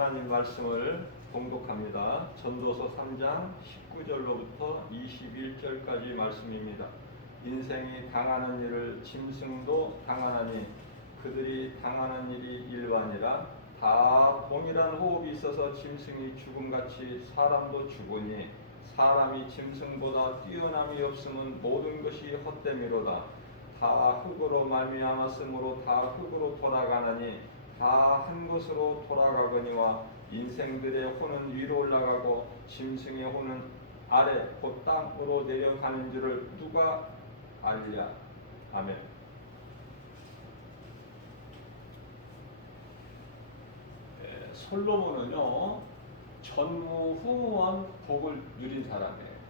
하나님 말씀을 봉독합니다. 전도서 3장 19절로부터 21절까지 말씀입니다. 인생이 당하는 일을 짐승도 당하나니 그들이 당하는 일이 일반이라 다 동일한 호흡이 있어서 짐승이 죽음같이 사람도 죽으니 사람이 짐승보다 뛰어남이 없으면 모든 것이 헛됨이로다. 다 흙으로 말미암았으므로 다 흙으로 돌아가나니 다 한 곳으로 돌아가거니와 인생들의 혼은 위로 올라가고 짐승의 혼은 아래 곧 땅으로 내려가는 줄을 누가 알랴. 아멘. 솔로몬은요 전무후무한 복을 누린 사람이에요.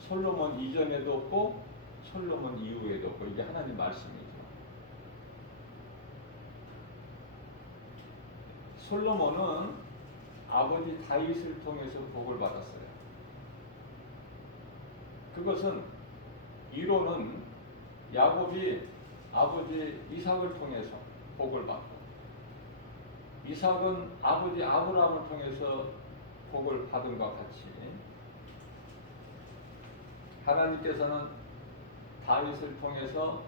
솔로몬 이전에도 없고 솔로몬 이후에도 없고 이게 하나님 말씀이죠. 솔로몬은 아버지 다윗을 통해서 복을 받았어요. 그것은 이론은 야곱이 아버지 이삭을 통해서 복을 받고 이삭은 아버지 아브라함을 통해서 복을 받은 것 같이 하나님께서는 다윗을 통해서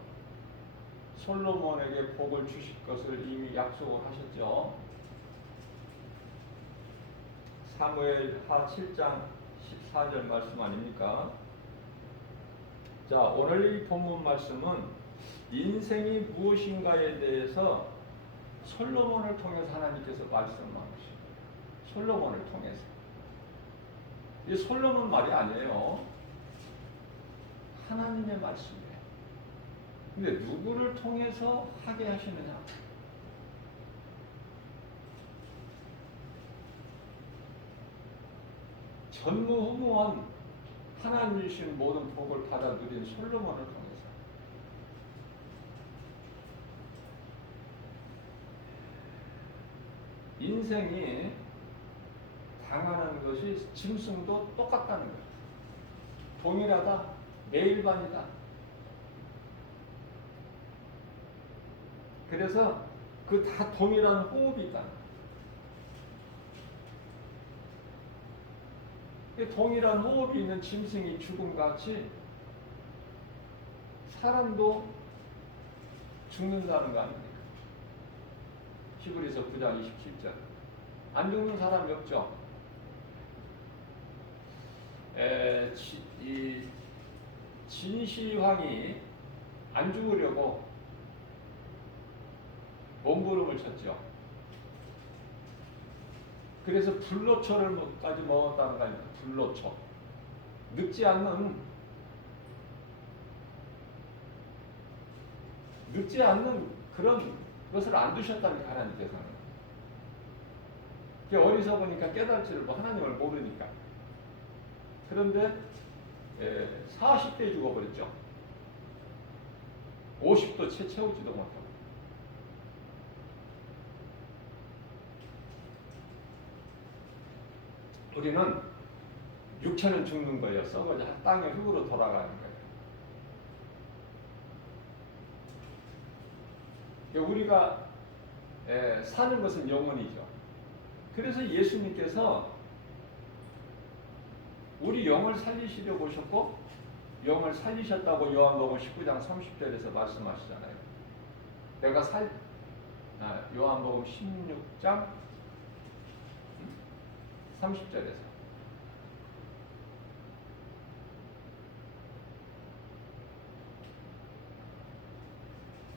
솔로몬에게 복을 주실 것을 이미 약속을 하셨죠. 사무엘하 7장 14절 말씀 아닙니까? 자, 오늘 이 본문 말씀은 인생이 무엇인가에 대해서 솔로몬을 통해서 하나님께서 말씀하신 거예요. 솔로몬을 통해서. 이 솔로몬 말이 아니에요. 하나님의 말씀이에요. 근데 누구를 통해서 하게 하시느냐? 전무후무한 하나님 주신 모든 복을 받아 누린 솔로몬을 통해서. 인생이 당하는 것이 짐승도 똑같다는 거예요. 동일하다, 매일반이다. 그래서 그 다 동일한 호흡이다. 동일한 호흡이 있는 짐승이 죽음같이 사람도 죽는다는 거 아닙니까? 히브리서 9장 27절. 안 죽는 사람이 없죠. 이 진시황이 안 죽으려고 몸부림을 쳤죠. 그래서 불로초를까지 먹었다는 거 아닙니까? 불로초. 늙지 않는 그런 것을 안 두셨다니까 하나님께서는. 어리석으니까 깨달지를 하나님을 모르니까. 그런데 40대 죽어버렸죠. 50도 채우지도 못하고. 우리는 육체는 죽는 거예요. 썩어져 땅의 흙으로 돌아가는 거예요. 우리가 사는 것은 영혼이죠. 그래서 예수님께서 우리 영을 살리시려고 오셨고 영을 살리셨다고 요한복음 19장 30절에서 말씀하시잖아요. 요한복음 16장 30절에서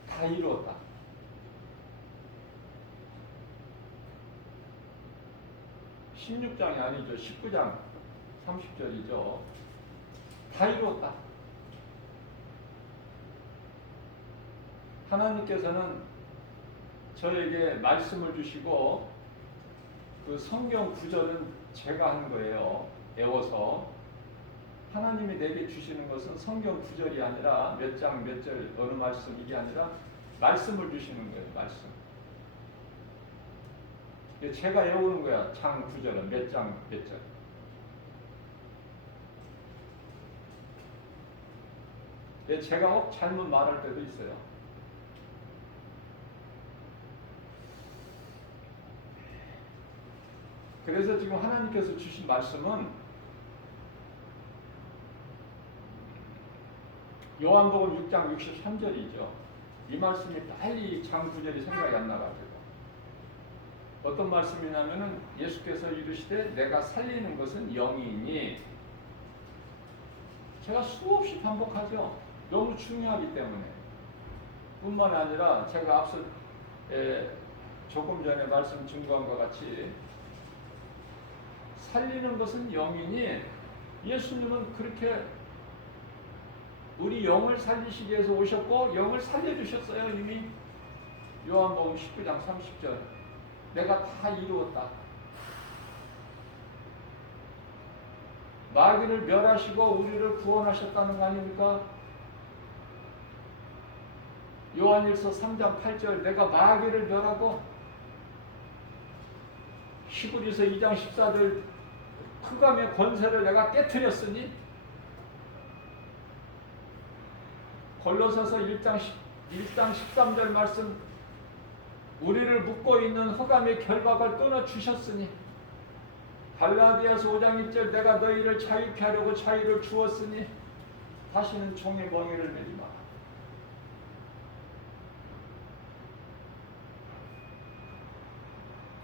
다 이루었다. (16장이) 아니죠. 19장 30절이죠. 다 이루었다. 하나님께서는 저에게 말씀을 주시고 그 성경 구절은 제가 한 거예요. 외워서. 하나님이 내게 주시는 것은 성경 구절이 아니라 몇 장 몇 절 어느 말씀 이게 아니라 말씀을 주시는 거예요. 말씀. 제가 외우는 거야. 장 구절은 몇 장 몇 절. 제가 잘못 말할 때도 있어요. 그래서 지금 하나님께서 주신 말씀은 요한복음 6장 63절이죠. 이 말씀이 빨리 장 9절이 생각이 안 나가지고 어떤 말씀이냐면은 예수께서 이르시되 내가 살리는 것은 영이니, 제가 수없이 반복하죠. 너무 중요하기 때문에. 뿐만 아니라 제가 앞서 조금 전에 말씀 증거한 것 같이 살리는 것은 영이니, 예수님은 그렇게 우리 영을 살리시기 위해서 오셨고 영을 살려주셨어요. 이미 요한복음 19장 30절 내가 다 이루었다. 마귀를 멸하시고 우리를 구원하셨다는 거 아닙니까? 요한일서 3장 8절 내가 마귀를 멸하고, 히브리서 2장 14절 흑암의 권세를 내가 깨트렸으니, 골로새서 1장 13절 말씀 우리를 묶고 있는 흑암의 결박을 끊어주셨으니, 갈라디아서 5장 1절 내가 너희를 자유케 하려고 자유를 주었으니 다시는 종의 멍에를 매지 마라.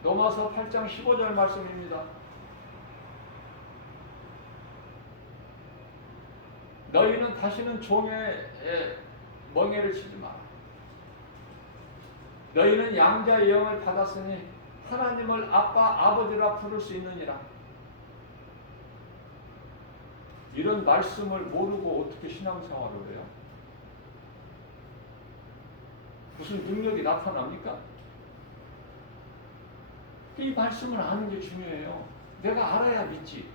로마서 8장 15절 말씀입니다. 너희는 다시는 종의 멍에를 치지 마라. 너희는 양자의 영을 받았으니 하나님을 아빠 아버지라 부를 수 있느니라. 이런 말씀을 모르고 어떻게 신앙생활을 해요? 무슨 능력이 나타납니까? 이 말씀을 아는 게 중요해요. 내가 알아야 믿지.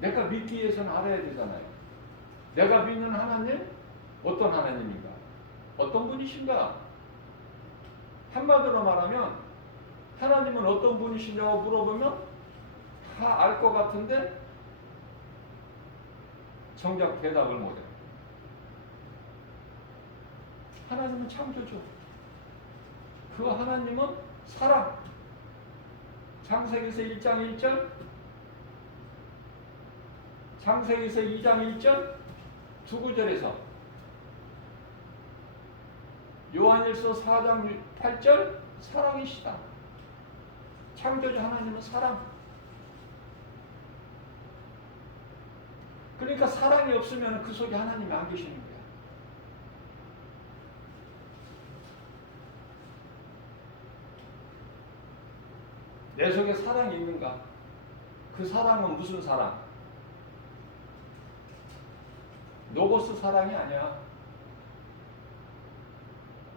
내가 믿기 위해서는 알아야 되잖아요. 내가 믿는 하나님, 어떤 하나님인가? 어떤 분이신가? 한마디로 말하면 하나님은 어떤 분이시냐고 물어보면 다 알 것 같은데 정작 대답을 못해요. 하나님은 창조주. 그 하나님은 사랑. 창세기서 1장 1절, 창세기서 2장 1절, 두 구절에서 요한일서 4장 8절 사랑이시다. 창조주 하나님은 사랑. 그러니까 사랑이 없으면 그 속에 하나님이 안 계시는 거예요. 내 속에 사랑이 있는가? 그 사랑은 무슨 사랑? 로고스 사랑이 아니야.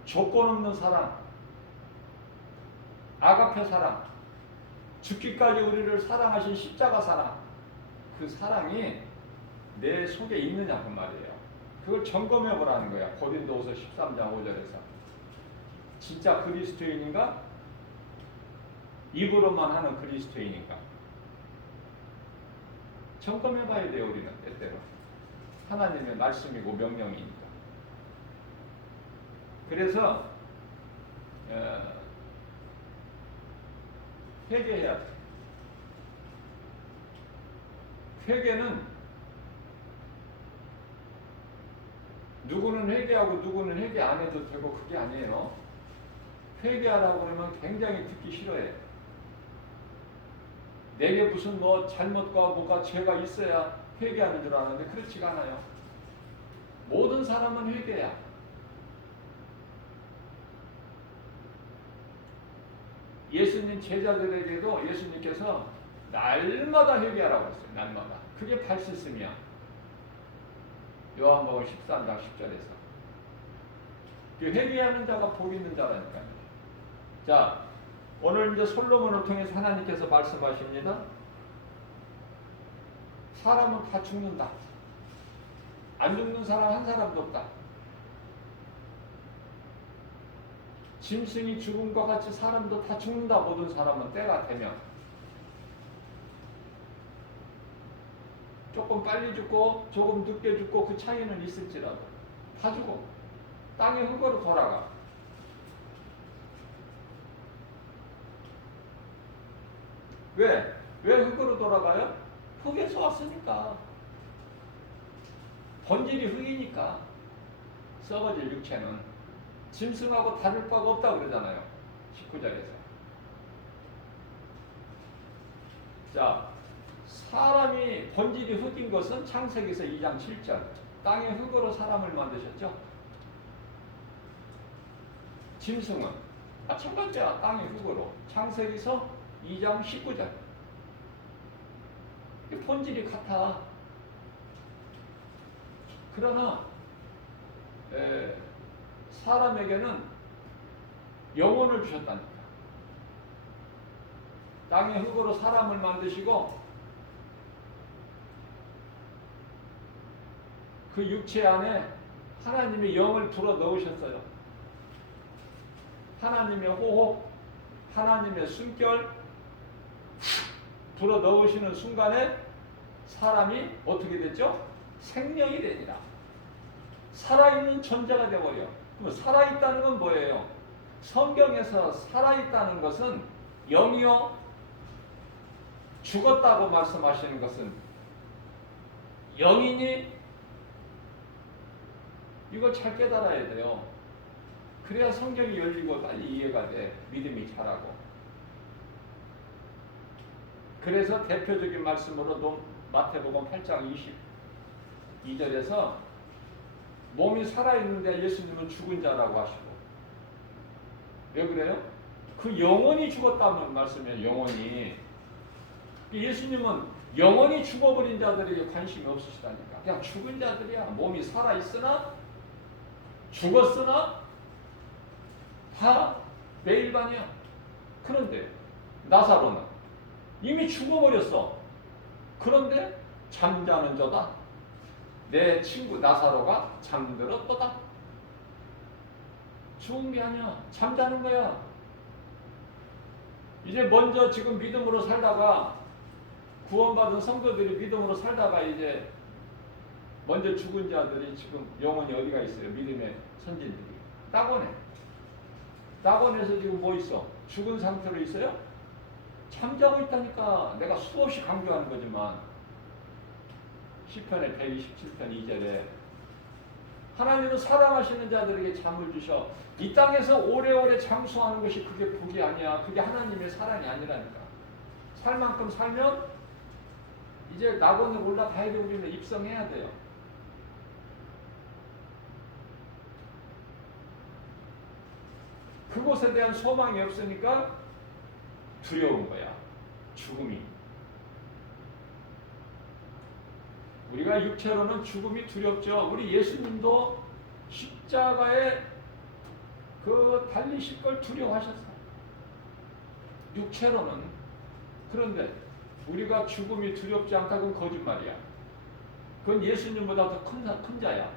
조건 없는 사랑, 아가페 사랑, 죽기까지 우리를 사랑하신 십자가 사랑, 그 사랑이 내 속에 있느냐 그 말이에요. 그걸 점검해 보라는 거야. 고린도후서 13장 5절에서 진짜 그리스도인인가? 입으로만 하는 그리스도인인가? 점검해 봐야 돼요. 우리는 때때로 하나님의 말씀이고 명령이니까. 그래서 회개해야 돼. 회개는 누구는 회개하고 누구는 회개 안 해도 되고 그게 아니에요. 회개하라고 그러면 굉장히 듣기 싫어해. 내게 무슨 뭐 잘못과 뭐가 죄가 있어야 회개하는 줄 아는데 그렇지가 않아요. 모든 사람은 회개야. 예수님 제자들에게도 예수님께서 날마다 회개하라고 했어요. 날마다. 그게 발시스미야. 요한복음 13장 10절에서. 회개하는 자가 복 있는 자라니까요. 자, 오늘 이제 솔로몬을 통해서 하나님께서 말씀하십니다. 사람은 다 죽는다. 안 죽는 사람 한 사람도 없다. 짐승이 죽음과 같이 사람도 다 죽는다. 모든 사람은 때가 되면. 조금 빨리 죽고 조금 늦게 죽고 그 차이는 있을지라도 다 죽어. 땅의 흙으로 돌아가. 왜? 왜 흙으로 돌아가요? 흙에서 왔으니까. 본질이 흙이니까. 썩어질 육체는 짐승하고 다를 바가 없다고 그러잖아요. 19절에서. 자, 사람이 본질이 흙인 것은 창세기서 2장 7절. 땅의 흙으로 사람을 만드셨죠. 짐승은 마찬가지야. 땅의 흙으로. 창세기서 2장 19절. 본질이 같아. 그러나 사람에게는 영혼을 주셨다니까. 땅의 흙으로 사람을 만드시고 그 육체 안에 하나님의 영을 불어 넣으셨어요. 하나님의 호흡, 하나님의 숨결 불어 넣으시는 순간에 사람이 어떻게 됐죠? 생명이 되니라. 살아있는 존재가 되어버려. 그럼 살아있다는 건 뭐예요? 성경에서 살아있다는 것은 영이요, 죽었다고 말씀하시는 것은 영이니? 이걸 잘 깨달아야 돼요. 그래야 성경이 열리고 빨리 이해가 돼. 믿음이 자라고. 그래서 대표적인 말씀으로 마태복음 8장 22절에서 몸이 살아있는데 예수님은 죽은 자라고 하시고. 왜 그래요? 그 영혼이 죽었다는 말씀이에요. 영혼이. 예수님은 영혼이 죽어버린 자들에게 관심이 없으시다니까. 그냥 죽은 자들이야. 몸이 살아있으나 죽었으나 다 매일반이야. 그런데 나사로는 이미 죽어버렸어. 그런데 잠자는 자다. 내 친구 나사로가 잠들었도다. 죽은 게 아니야. 잠자는 거야. 이제 먼저 지금 믿음으로 살다가 구원받은 성도들이 믿음으로 살다가 이제 먼저 죽은 자들이 지금 영혼이 어디가 있어요? 믿음의 선진들이. 낙원에. 낙원에서 지금 뭐 있어? 죽은 상태로 있어요? 잠자고 있다니까. 내가 수없이 강조하는 거지만 시편의 127편 2절에 하나님은 사랑하시는 자들에게 잠을 주셔. 이 땅에서 오래오래 장수하는 것이 그게 복이 아니야. 그게 하나님의 사랑이 아니라니까. 살 만큼 살면 이제 낙원에 올라가야 돼. 우리는 입성해야 돼요. 그곳에 대한 소망이 없으니까 두려운 거야. 죽음이. 우리가 육체로는 죽음이 두렵죠. 우리 예수님도 십자가에 그 달리실 걸 두려워하셨어요. 육체로는. 그런데 우리가 죽음이 두렵지 않다. 그건 거짓말이야. 그건 예수님보다 더 큰 자야.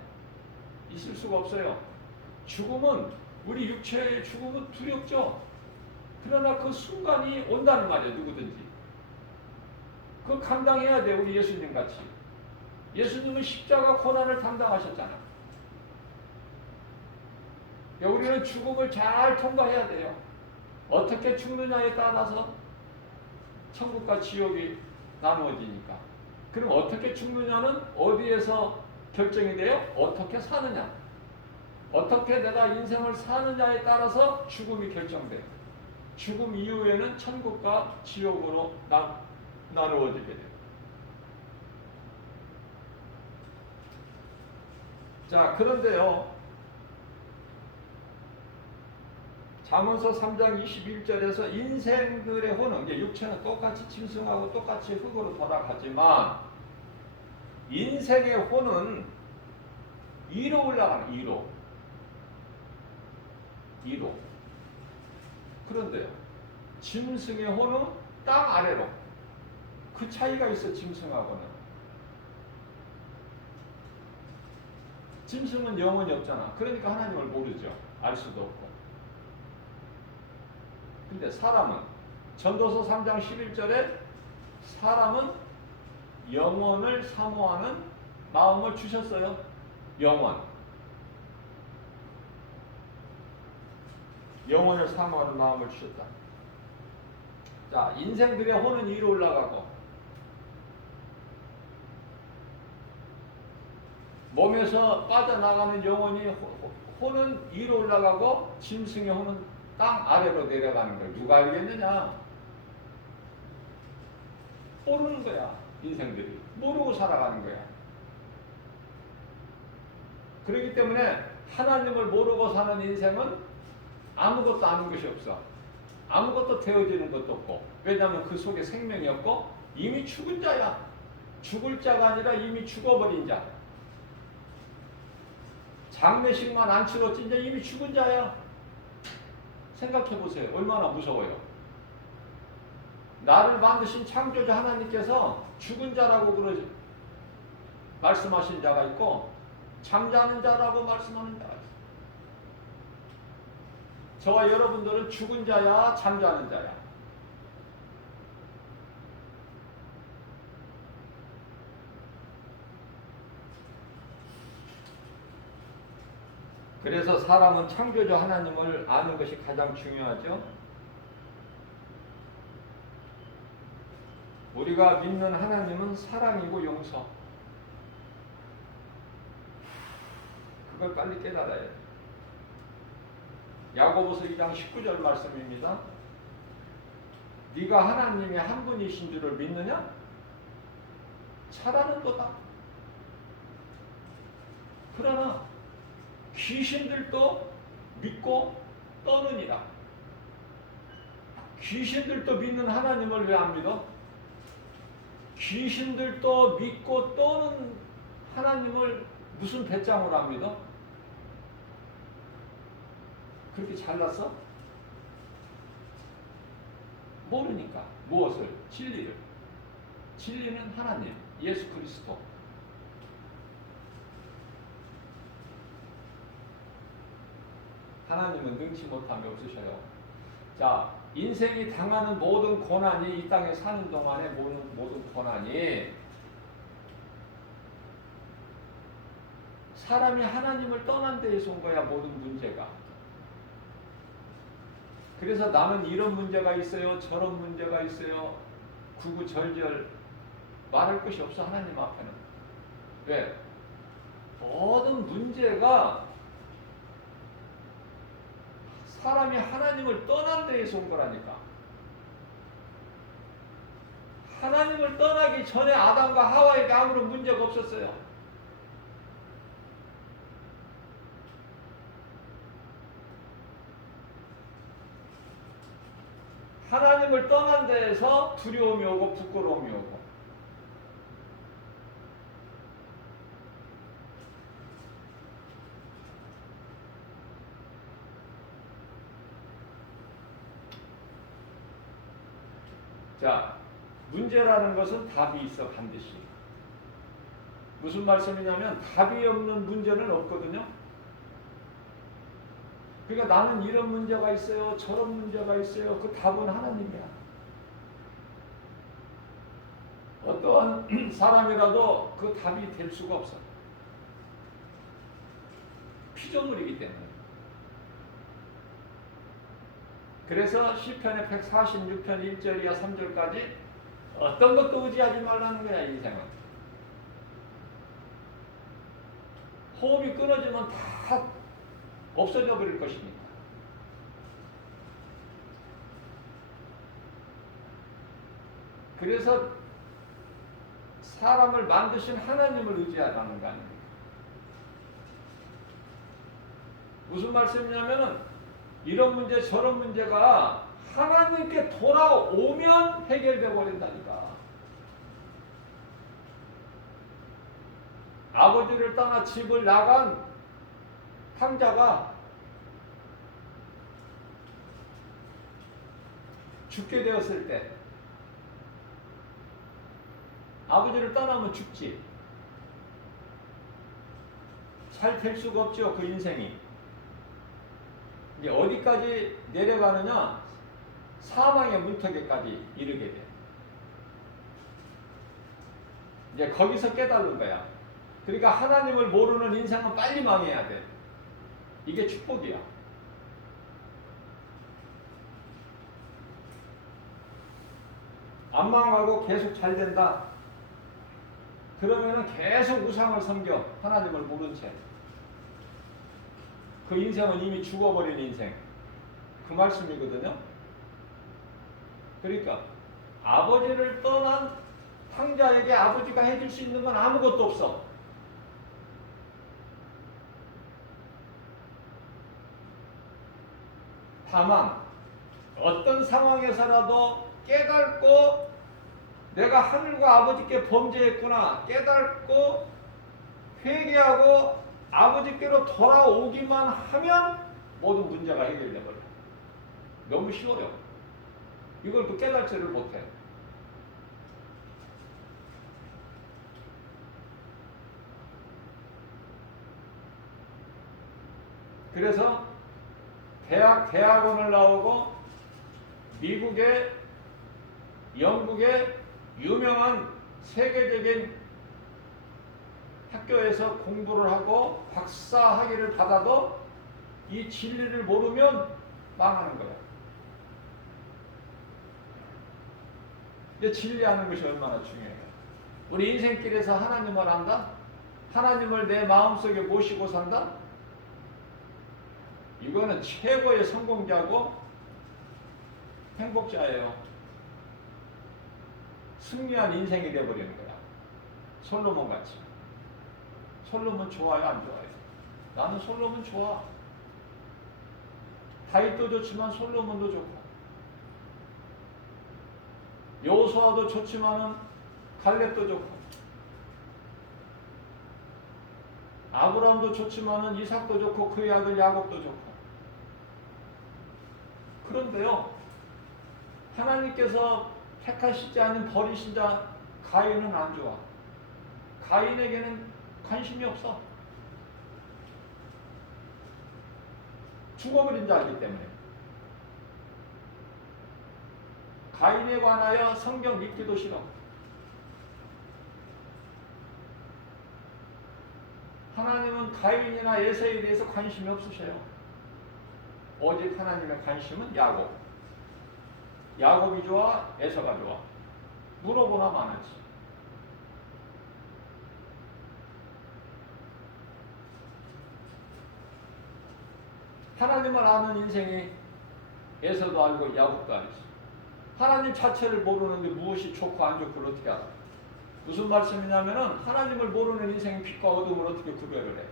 있을 수가 없어요. 죽음은 우리 육체의 죽음은 두렵죠. 그러나 그 순간이 온다는 말이에요. 누구든지. 그거 감당해야 돼. 우리 예수님 같이. 예수님은 십자가 고난을 담당하셨잖아. 우리는 죽음을 잘 통과해야 돼요. 어떻게 죽느냐에 따라서 천국과 지옥이 나누어지니까. 그럼 어떻게 죽느냐는 어디에서 결정이 돼요? 어떻게 사느냐. 어떻게 내가 인생을 사느냐에 따라서 죽음이 결정돼요. 죽음 이후에는 천국과 지옥으로 나누어지게 돼요. 자, 그런데요. 잠언서 3장 21절에서 인생들의 혼은, 이제 육체는 똑같이 짐승하고 똑같이 흙으로 돌아가지만 인생의 혼은 위로 올라가는, 위로. 그런데요, 짐승의 혼은 땅 아래로. 그 차이가 있어. 짐승하고는. 짐승은 영혼이 없잖아. 그러니까 하나님을 모르죠. 알 수도 없고. 근데 사람은, 전도서 3장 11절에 사람은 영원을 사모하는 마음을 주셨어요. 영원을 사모하는 마음을 주셨다. 자, 인생들의 혼은 위로 올라가고 몸에서 빠져나가는 영혼이 혼은 위로 올라가고 짐승의 혼은 땅 아래로 내려가는 거예요. 누가 알겠느냐? 모르는 거야. 인생들이 모르고 살아가는 거야. 그렇기 때문에 하나님을 모르고 사는 인생은 아무것도 아는 것이 없어. 아무것도 되어지는 것도 없고. 왜냐하면 그 속에 생명이 없고 이미 죽은 자야. 죽을 자가 아니라 이미 죽어버린 자. 장례식만 안 치렀지 이제 이미 죽은 자야. 생각해 보세요. 얼마나 무서워요. 나를 만드신 창조자 하나님께서 죽은 자라고 그러지 말씀하신 자가 있고 잠자는 자라고 말씀하는 자가 있어요. 저와 여러분들은 죽은 자야, 잠자는 자야. 그래서 사람은 창조자 하나님을 아는 것이 가장 중요하죠. 우리가 믿는 하나님은 사랑이고 용서. 그걸 빨리 깨달아야 돼. 야고보서 2장 19절 말씀입니다. 네가 하나님의 한 분이신 줄을 믿느냐? 잘하는 거다. 그러나 귀신들도 믿고 떠느니라. 귀신들도 믿는 하나님을 왜 안 믿어? 귀신들도 믿고 떠는 하나님을 무슨 배짱으로 안 믿어? 그렇게 잘났어? 모르니까. 무엇을? 진리를. 진리는 하나님, 예수 그리스도. 하나님은 능치 못함이 없으셔요. 자, 인생이 당하는 모든 고난이 이 땅에 사는 동안에 모든 고난이 사람이 하나님을 떠난 데에서 온 거야. 모든 문제가. 그래서 나는 이런 문제가 있어요. 저런 문제가 있어요. 구구절절 말할 것이 없어. 하나님 앞에는. 왜? 모든 문제가 사람이 하나님을 떠난 데에서 온 거라니까. 하나님을 떠나기 전에 아담과 하와에게 아무런 문제가 없었어요. 하나님을 떠난 데에서 두려움이 오고 부끄러움이 오고. 자, 문제라는 것은 답이 있어. 반드시. 무슨 말씀이냐면 답이 없는 문제는 없거든요. 그러니까 나는 이런 문제가 있어요. 저런 문제가 있어요. 그 답은 하나님이야. 어떠한 사람이라도 그 답이 될 수가 없어. 피조물이기 때문에. 그래서 시편의 146편 1절이야 3절까지 어떤 것도 의지하지 말라는 거야. 인생은. 호흡이 끊어지면 다 없어져 버릴 것입니다. 그래서 사람을 만드신 하나님을 의지하라는 거 아닙니까? 무슨 말씀이냐면은 이런 문제 저런 문제가 하나님께 돌아오면 해결되어 버린다니까. 아버지를 떠나 집을 나간 탕자가 죽게 되었을 때 아버지를 떠나면 죽지. 잘 될 수가 없죠. 그 인생이. 이제 어디까지 내려가느냐? 사망의 문턱에까지 이르게 돼. 이제 거기서 깨달는 거야. 그러니까 하나님을 모르는 인생은 빨리 망해야 돼. 이게 축복이야. 안 망하고 계속 잘 된다. 그러면은 계속 우상을 섬겨. 하나님을 모른 채. 그 인생은 이미 죽어버린 인생. 그 말씀이거든요. 그러니까 아버지를 떠난 탕자에게 아버지가 해줄 수 있는 건 아무것도 없어. 다만 어떤 상황에서라도 깨닫고 내가 하늘과 아버지께 범죄했구나 깨닫고 회개하고 아버지께로 돌아오기만 하면 모든 문제가 해결돼 버려. 너무 쉬워요. 이걸 또 깨닫지를 못해. 그래서 대학원을 나오고 미국의 영국의 유명한 세계적인 학교에서 공부를 하고 박사 학위를 받아도 이 진리를 모르면 망하는 거야. 근데 진리하는 것이 얼마나 중요해요. 우리 인생길에서 하나님을 안다? 하나님을 내 마음속에 모시고 산다? 이거는 최고의 성공자고 행복자예요. 승리한 인생이 되어버리는 거야. 솔로몬 같이. 솔로몬 좋아요, 안 좋아요? 나는 솔로몬 좋아. 다윗도 좋지만 솔로몬도 좋고, 여호수아도 좋지만은 갈렙도 좋고, 아브라함도 좋지만은 이삭도 좋고 그의 아들 야곱도 좋고. 그런데요, 하나님께서 택하시지 않은 버리신 자 가인은 안 좋아. 가인에게는 관심이 없어. 죽어버린 자이기 때문에. 가인에 관하여 성경 읽기도 싫어. 하나님은 가인이나 에서에 대해서 관심이 없으셔요. 오직 하나님의 관심은 야곱. 야곱이 좋아? 에서가 좋아? 물어보나 마나지. 하나님을 아는 인생이 에서도 알고 야곱도 알지. 하나님 자체를 모르는데 무엇이 좋고 안 좋고를 어떻게 알아? 무슨 말씀이냐면은 하나님을 모르는 인생이 빛과 어둠을 어떻게 구별을 해?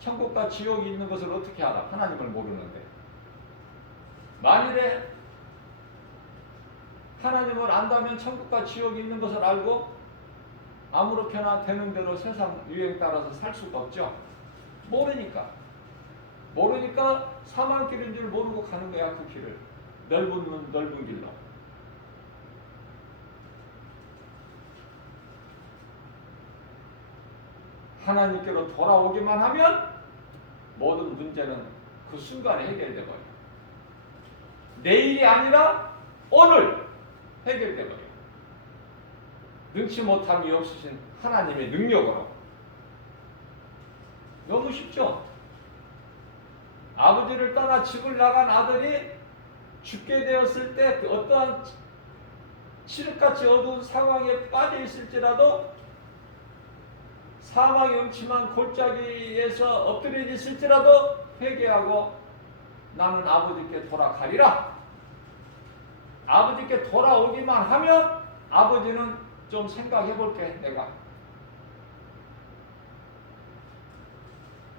천국과 지옥이 있는 것을 어떻게 알아? 하나님을 모르는데. 만일에 하나님을 안다면 천국과 지옥이 있는 것을 알고 아무렇게나 되는 대로 세상 유행 따라서 살 수가 없죠. 모르니까 사망길인 줄 모르고 가는 거야. 그 길을 넓은 길로. 하나님께로 돌아오기만 하면 모든 문제는 그 순간에 해결돼 버려. 내일이 아니라 오늘 해결돼 버려. 능치 못함이 없으신 하나님의 능력으로. 너무 쉽죠? 아버지를 떠나 집을 나간 아들이 죽게 되었을 때 그 어떠한 칠흑같이 어두운 상황에 빠져 있을지라도, 사망의 음침한 골짜기에서 엎드려 있을지라도 회개하고 나는 아버지께 돌아가리라. 아버지께 돌아오기만 하면 아버지는 좀 생각해 볼게.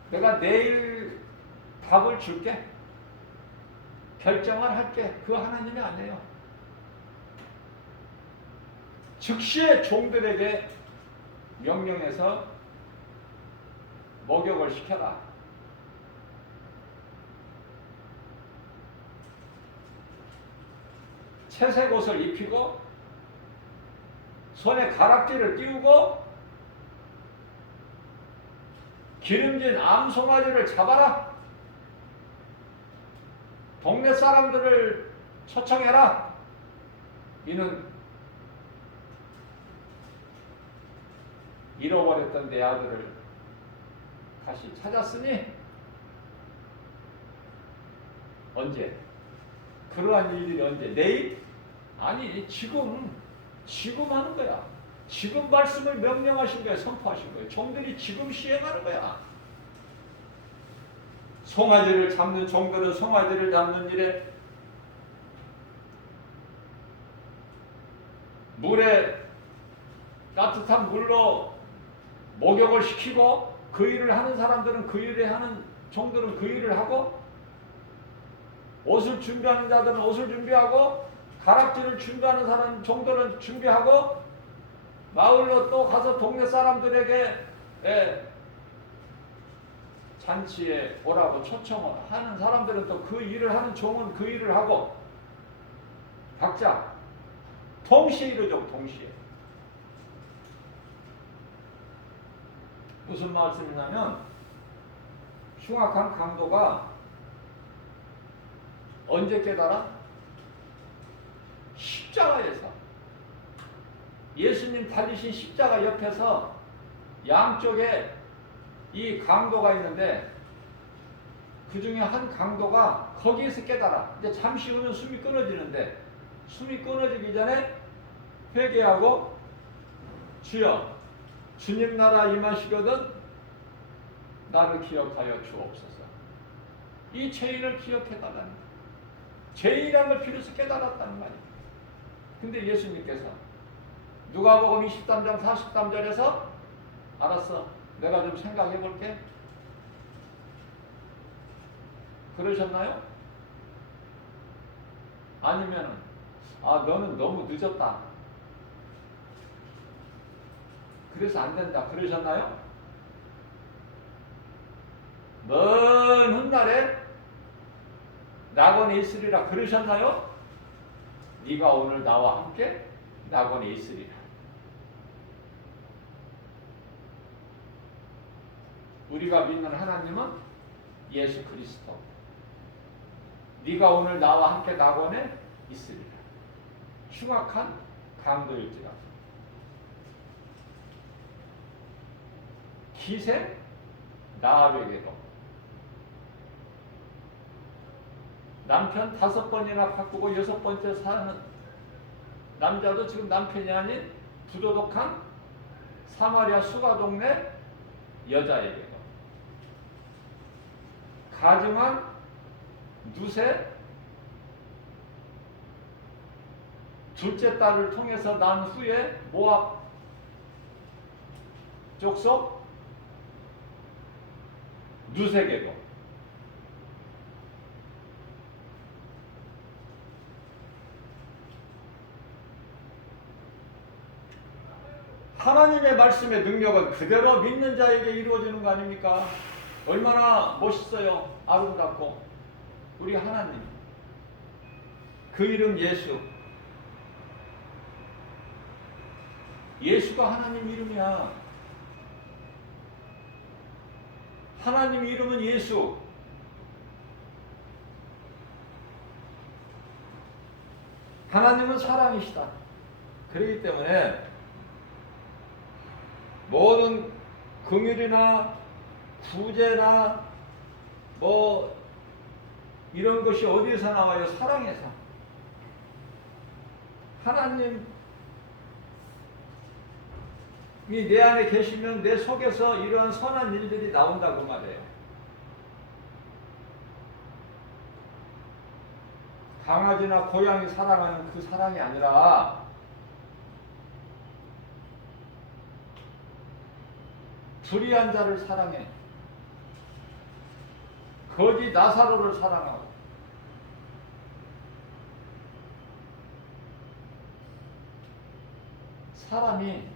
내가 내일 답을 줄게. 결정을 할게. 그 하나님이 아니에요. 즉시에 종들에게 명령해서 목욕을 시켜라. 채색 옷을 입히고 손에 가락지를 띄우고 기름진 암송아지를 잡아라. 동네 사람들을 초청해라. 이는 잃어버렸던 내 아들을 다시 찾았으니 언제? 그러한 일이 언제? 내일? 아니, 지금 하는 거야. 지금 말씀을 명령하신 거야. 선포하신 거야. 종들이 지금 시행하는 거야. 송아지를 잡는 종들은 송아지를 잡는 일에 물에 따뜻한 물로 목욕을 시키고 그 일을 하는 사람들은 그 일을 하는 종들은 그 일을 하고 옷을 준비하는 자들은 옷을 준비하고 가락지를 준비하는 사람 종들은 준비하고 마을로 또 가서 동네 사람들에게 잔치에 오라고 초청을 하는 사람들은 또 그 일을 하는 종은 그 일을 하고 각자 동시에 이루죠. 동시에. 무슨 말씀이냐면 흉악한 강도가 언제 깨달아? 십자가에서. 예수님 달리신 십자가 옆에서 양쪽에 이 강도가 있는데 그 중에 한 강도가 거기에서 깨달아. 이제 잠시 후면 숨이 끊어지는데 숨이 끊어지기 전에 회개하고 주여 주님 나라 임하시거든 나를 기억하여 주옵소서. 이 죄인을 기억해달라는 거예요. 죄인이라는 걸 비로소 깨달았다는 말이에요. 근데 예수님께서 누가복음 23장 43절에서 알았어. 내가 좀 생각해 볼게. 그러셨나요? 아니면은 너는 너무 늦었다. 그래서 안 된다. 그러셨나요? 먼 훗날에 낙원에 있으리라. 그러셨나요? 네가 오늘 나와 함께 낙원에 있으리라. 우리가 믿는 하나님은 예수 그리스도. 네가 오늘 나와 함께 낙원에 있으리라. 흉악한 강도일지라도 기생 나합에게도 남편 5번이나 바꾸고 6번째 사는 남자도 지금 남편이 아닌 부도덕한 사마리아 수가 동네 여자에게도 가증한 누세 둘째 딸을 통해서 난 후에 모압 족속 누세게도 하나님의 말씀의 능력은 그대로 믿는 자에게 이루어지는 거 아닙니까? 얼마나 멋있어요. 아름답고. 우리 하나님. 그 이름 예수. 예수가 하나님 이름이야. 하나님 이름은 예수. 하나님은 사랑이시다. 그렇기 때문에 모든 긍휼이나 구제나 뭐 이런 것이 어디에서 나와요? 사랑에서. 하나님이 내 안에 계시면 내 속에서 이러한 선한 일들이 나온다고 말해요. 강아지나 고양이 사랑하는 그 사랑이 아니라 불의한 자를 사랑해. 거지 나사로를 사랑하고 사람이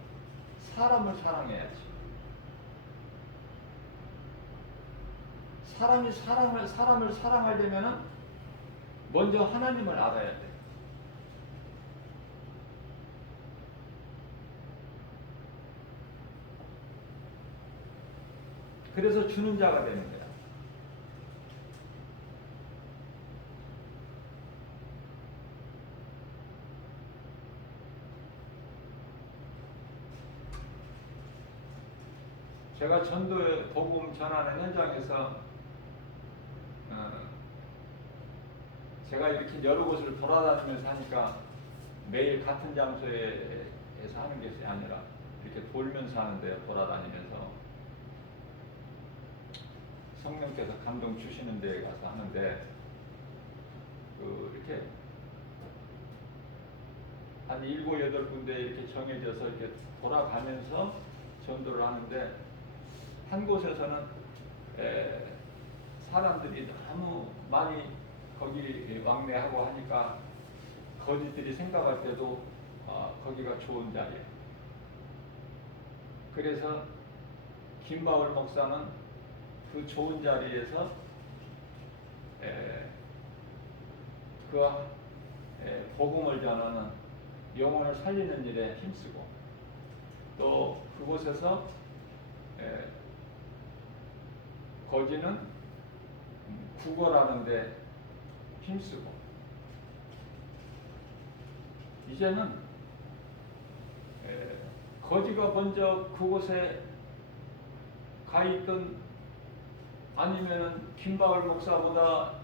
사람을 사랑해야지. 사람이 사람을 사랑하려면 먼저 하나님을 알아야 돼. 그래서 주는 자가 되는 거야. 제가 전도의 복음 전하는 현장에서 제가 이렇게 여러 곳을 돌아다니면서 하니까 매일 같은 장소에서 하는 것이 아니라 이렇게 돌면서 하는데요. 돌아다니면서 성령께서 감동 주시는 데에 가서 하는데 이렇게 한 7, 8군데 이렇게 정해져서 이렇게 돌아가면서 전도를 하는데 한 곳에서는 사람들이 너무 많이 거기 왕래하고 하니까 거지들이 생각할 때도 거기가 좋은 자리예요. 그래서 김바울 목사는 그 좋은 자리에서 복음을 전하는 영혼을 살리는 일에 힘쓰고 또 그곳에서 거지는 구걸하는 데 힘쓰고 이제는 거지가 먼저 그곳에 가 있던 아니면은 김바울 목사보다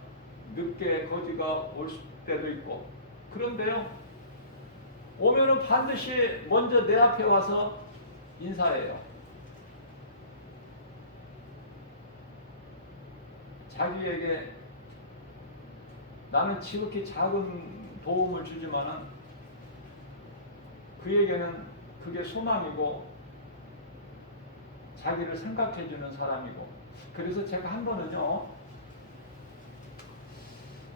늦게 거지가 올 때도 있고 그런데요 오면은 반드시 먼저 내 앞에 와서 인사해요. 자기에게 나는 지극히 작은 도움을 주지만은 그에게는 그게 소망이고 자기를 생각해주는 사람이고 그래서 제가 한 번은요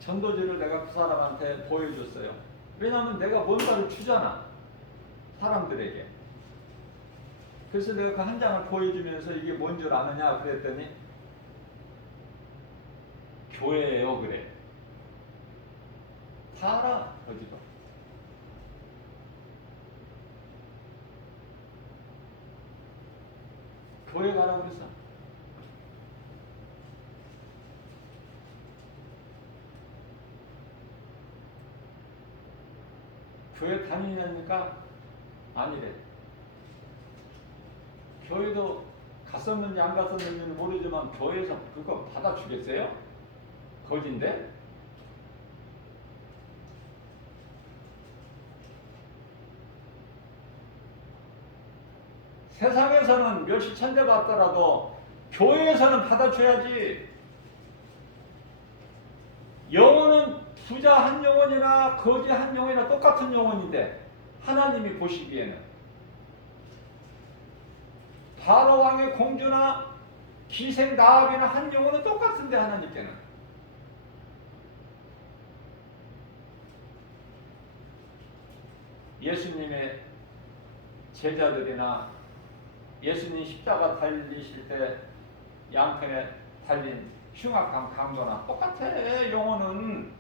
전도지를 내가 그 사람한테 보여줬어요. 왜냐하면 내가 뭔가를 주잖아 사람들에게. 그래서 내가 그 한 장을 보여주면서 이게 뭔 줄 아느냐 그랬더니 교회예요 그래. 다 알아 거지가. 교회 가라고 그랬어. 교회 다니냐니까 아니래. 교회도 갔었는지 안 갔었는지는 모르지만 교회에서 그거 받아주겠어요? 거진데? 세상에서는 멸시천대 받더라도 교회에서는 받아줘야지. 영혼은 부자 한 영혼이나 거지 한 영혼이나 똑같은 영혼인데 하나님이 보시기에는 바로 왕의 공주나 기생 나합이나 한 영혼은 똑같은데 하나님께는 예수님의 제자들이나 예수님 십자가 달리실 때 양편에 달린 흉악한 강도나 똑같아 영혼은.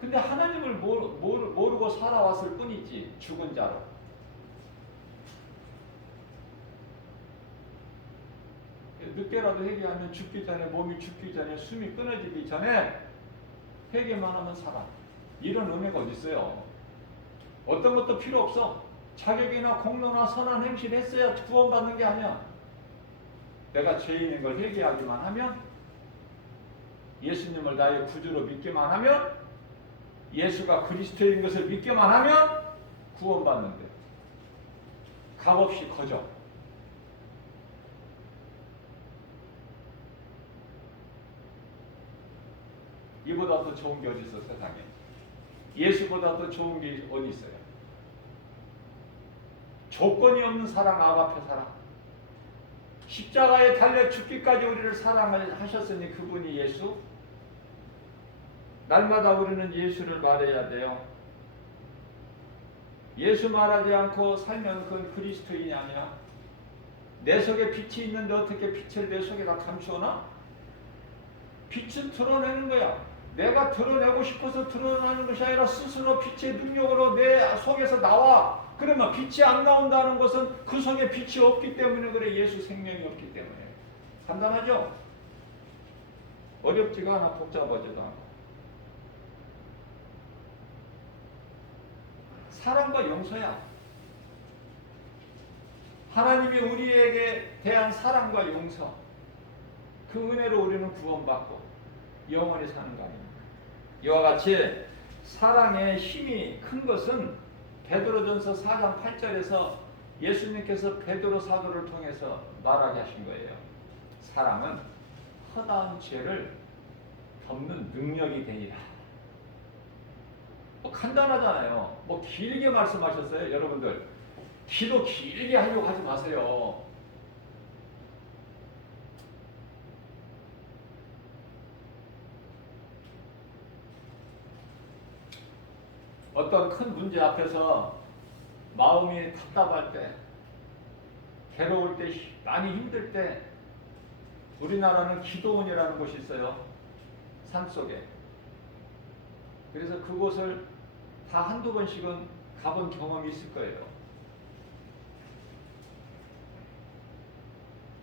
근데 하나님을 모르고 살아왔을 뿐이지 죽은 자로. 늦게라도 회개하면 죽기 전에 몸이 죽기 전에 숨이 끊어지기 전에 회개만 하면 살아. 이런 은혜가 어디 있어요? 어떤 것도 필요 없어. 자격이나 공로나 선한 행실을 했어야 구원받는 게 아니야. 내가 죄인인 걸 회개하기만 하면 예수님을 나의 구주로 믿기만 하면 예수가 그리스도인 것을 믿기만 하면 구원받는데 값없이 커져. 이보다 더 좋은 게 어디 있어 세상에. 예수보다 더 좋은 게 어디 있어요. 조건이 없는 사랑 아가페 사랑. 십자가에 달려 죽기까지 우리를 사랑을 하셨으니 그분이 예수. 날마다 우리는 예수를 말해야 돼요. 예수 말하지 않고 살면 그건 그리스도인이 아니야. 내 속에 빛이 있는데 어떻게 빛을 내 속에다 감추어놔? 빛은 드러내는 거야. 내가 드러내고 싶어서 드러나는 것이 아니라 스스로 빛의 능력으로 내 속에서 나와. 그러면 빛이 안 나온다는 것은 그 속에 빛이 없기 때문에 그래. 예수 생명이 없기 때문에. 간단하죠? 어렵지가 않아. 복잡하지도 않아. 사랑과 용서야. 하나님이 우리에게 대한 사랑과 용서. 그 은혜로 우리는 구원받고 영원히 사는 거 아닙니까? 이와 같이 사랑의 힘이 큰 것은 베드로전서 4장 8절에서 예수님께서 베드로 사도를 통해서 말하게 하신 거예요. 사랑은 허다한 죄를 덮는 능력이 되니라. 간단하잖아요. 길게 말씀하셨어요. 여러분들 기도 길게 하려고 하지 마세요. 어떤 큰 문제 앞에서 마음이 답답할 때, 괴로울 때, 많이 힘들 때 우리나라는 기도원이라는 곳이 있어요. 산속에. 그래서 그곳을 다 한두 번씩은 가본 경험이 있을 거예요.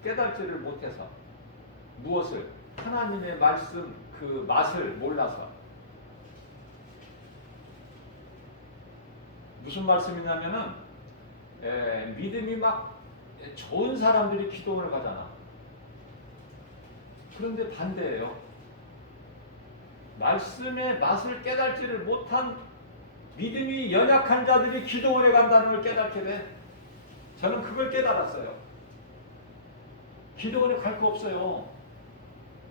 깨닫지를 못해서. 무엇을? 하나님의 말씀 그 맛을 몰라서. 무슨 말씀이냐면은 믿음이 막 좋은 사람들이 기도원을 가잖아. 그런데 반대예요. 말씀의 맛을 깨닫지를 못한 믿음이 연약한 자들이 기도원에 간다는 걸 깨닫게 돼. 저는 그걸 깨달았어요. 기도원에 갈 거 없어요.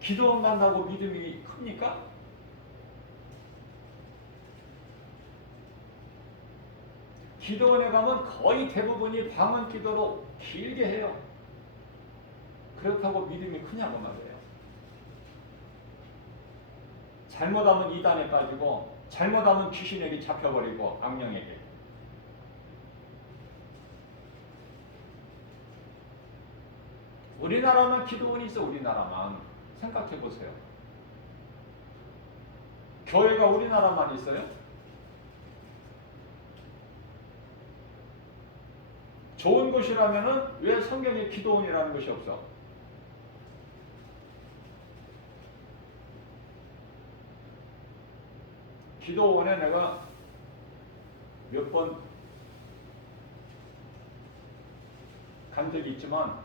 기도원 간다고 믿음이 큽니까? 기도원에 가면 거의 대부분이 방언 기도로 길게 해요. 그렇다고 믿음이 크냐고 말이에요. 잘못하면 이단에 빠지고 잘못하면 귀신에게 잡혀버리고 악령에게. 우리나라만 기도원이 있어. 우리나라만. 생각해 보세요. 교회가 우리나라만 있어요? 좋은 곳이라면은 왜 성경에 기도원이라는 것이 없어? 기도원에 내가 몇 번 간 적이 있지만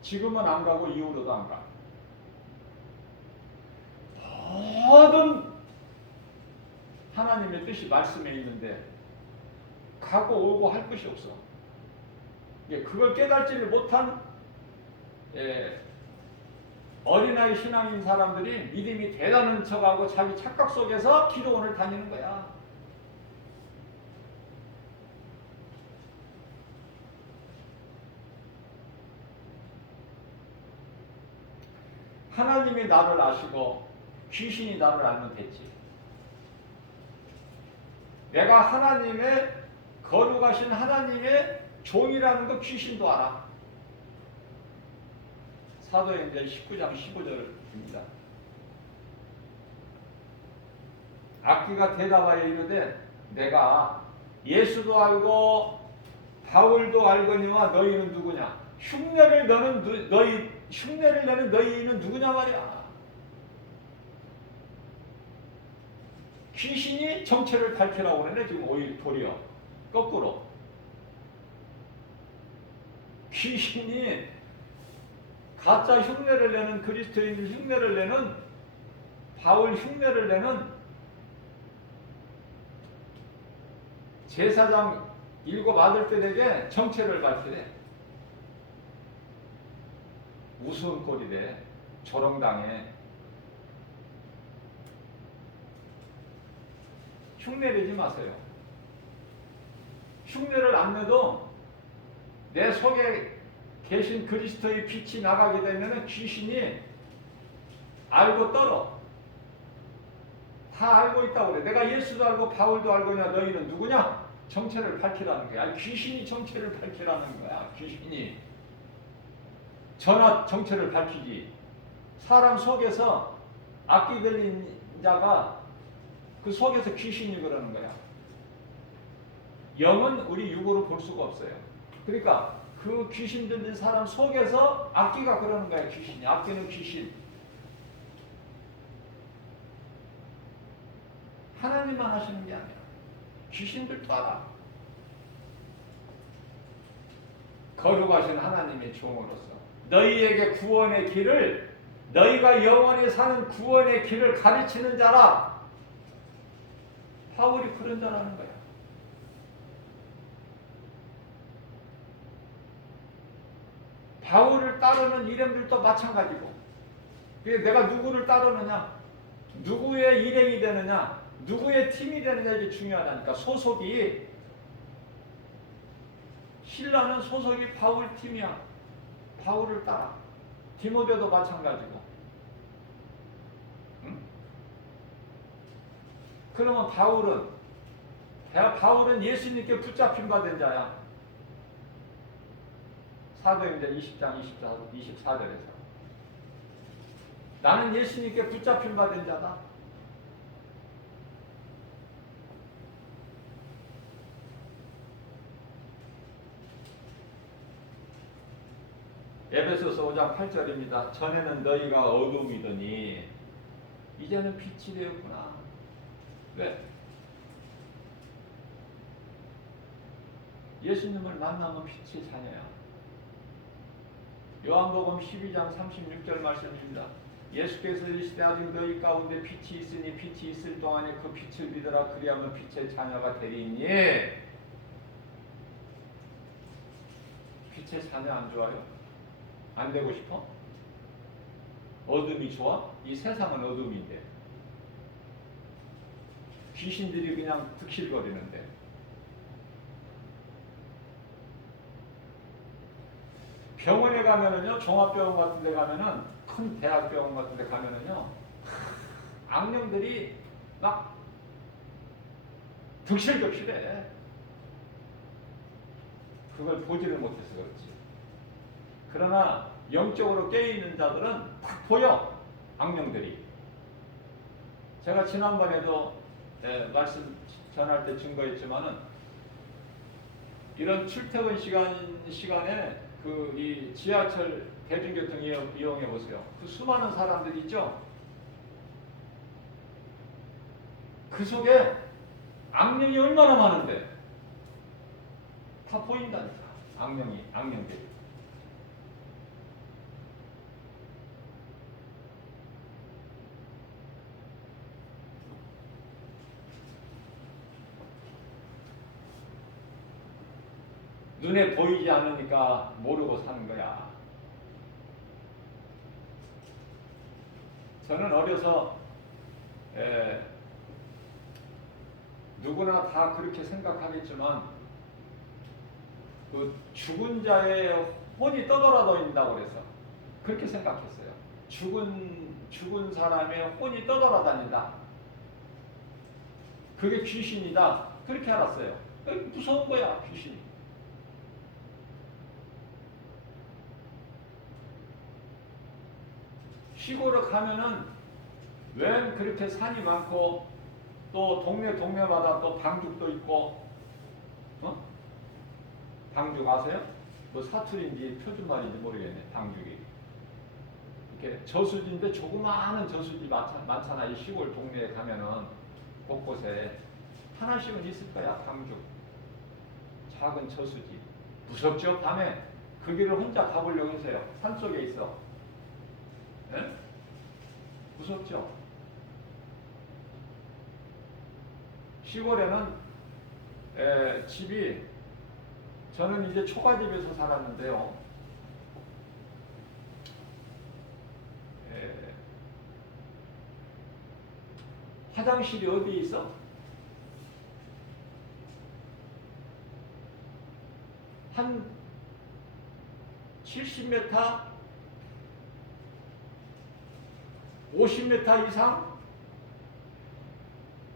지금은 안 가고 이후로도 안 가. 모든 하나님의 뜻이 말씀에 있는데 가고 오고 할 것이 없어. 그걸 깨닫지를 못한 어린아이 신앙인 사람들이 믿음이 대단한 척하고 자기 착각 속에서 기도원을 다니는 거야. 하나님이 나를 아시고 귀신이 나를 알면 됐지. 내가 하나님의 거룩하신 하나님의 종이라는 거 귀신도 알아. 사도행전 19장 15절입니다. 악귀가 대답하여 이르되 내가 예수도 알고 바울도 알거니와 너희는 누구냐? 흉내를 내는 너희는 누구냐 말이야. 귀신이 정체를 밝히라고 그러네. 지금 오히려 도리어 거꾸로 귀신이 가짜 흉내를 내는, 그리스도인 흉내를 내는, 바울 흉내를 내는 제사장 일곱 아들들에게 정체를 밝히래. 우스운 꼴이래. 조롱당해. 흉내내지 마세요. 흉내를 안 내도 내 속에 계신 그리스도의 빛이 나가게 되면 귀신이 알고 떨어. 다 알고 있다고 그래. 내가 예수도 알고 바울도 알고냐 너희는 누구냐? 정체를 밝히라는 거야. 귀신이 정체를 밝히라는 거야. 귀신이. 저나 정체를 밝히지. 사람 속에서 악기 들린 자가 그 속에서 귀신이 그러는 거야. 영은 우리 육으로 볼 수가 없어요. 그러니까 그 귀신 들린 사람 속에서 악기가 그러는 거야. 귀신이. 악기는 귀신. 하나님만 하시는 게 아니야. 귀신들도 알아. 거룩하신 하나님의 종으로서 너희에게 구원의 길을, 너희가 영원히 사는 구원의 길을 가르치는 자라. 바울이 그런 자라는 거야. 바울을 따르는 일행들도 마찬가지고, 내가 누구를 따르느냐, 누구의 일행이 되느냐, 누구의 팀이 되느냐, 이게 중요하다니까. 소속이, 신라는 소속이 바울 팀이야. 바울을 따라. 디모데도 마찬가지고. 응? 그러면 바울은 예수님께 붙잡힌 바 된 자야. 사도행전 20장 24절에서 나는 예수님께 붙잡힌 바 된 자다. 에베소서 5장 8절입니다. 전에는 너희가 어둠이더니 이제는 빛이 되었구나. 왜? 예수님을 만나면 빛의 자녀야. 요한복음 12장 36절 말씀입니다. 예수께서 이르시되 아직 너희 가운데 빛이 있으니 빛이 있을 동안에 그 빛을 믿으라. 그리하면 빛의 자녀가 되리니. 빛의 자녀 안 좋아요? 안 되고 싶어? 어둠이 좋아? 이 세상은 어둠인데. 귀신들이 그냥 득실거리는데. 병원에 가면은요, 종합병원 같은 데 가면은, 큰 대학병원 같은 데 가면은요, 악령들이 막 득실득실해. 그걸 보지를 못해서 그렇지. 그러나 영적으로 깨어있는 자들은 딱 보여. 악령들이. 제가 지난번에도 말씀 전할 때 증거했지만은, 이런 출퇴근 시간에 이 지하철 대중교통 이용해 보세요. 그 수많은 사람들이 있죠. 그 속에 악령이 얼마나 많은데 다 보인다니까. 악령들이. 눈에 보이지 않으니까 모르고 사는 거야. 저는 어려서 누구나 다 그렇게 생각하겠지만 그 죽은 자의 혼이 떠돌아다닌다고 그래서 그렇게 생각했어요. 죽은 사람의 혼이 떠돌아다닌다. 그게 귀신이다. 그렇게 알았어요. 무서운 거야, 귀신이. 시골에 가면은 웬 그렇게 산이 많고 또 동네마다 또 방죽도 있고, 방죽 아세요? 뭐 사투리인지 표준말인지 모르겠네. 방죽이 이렇게 저수지인데 조그마한 저수지 많잖아. 이 시골 동네에 가면은 곳곳에 하나씩은 있을 거야. 방죽, 작은 저수지. 무섭죠? 밤에 그 길을 혼자 가보려고 했어요. 산속에 있어. 네? 무섭죠? 시골에는 집이, 저는 이제 초가집에서 살았는데요. 화장실이 어디에 있어? 한 70m, 50m 이상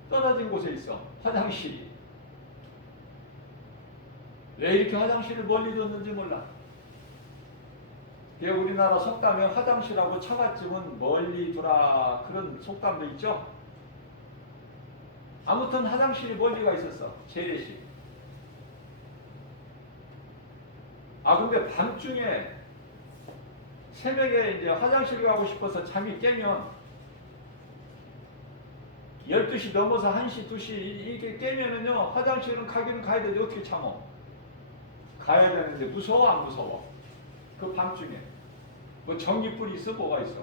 떨어진 곳에 있어. 화장실이. 왜 이렇게 화장실을 멀리 뒀는지 몰라. 우리나라 속담에 화장실하고 처갓집은 멀리 두라, 그런 속담도 있죠. 아무튼 화장실이 멀리가 있었어. 재래식. 근데 밤중에 새벽에 이제 화장실 가고 싶어서 잠이 깨면 12시 넘어서 1시, 2시 이렇게 깨면은요, 화장실은 가기는 가야 되는데 어떻게 참어? 가야 되는데 무서워, 안 무서워? 그 밤중에. 뭐 전기불이 있어? 뭐가 있어?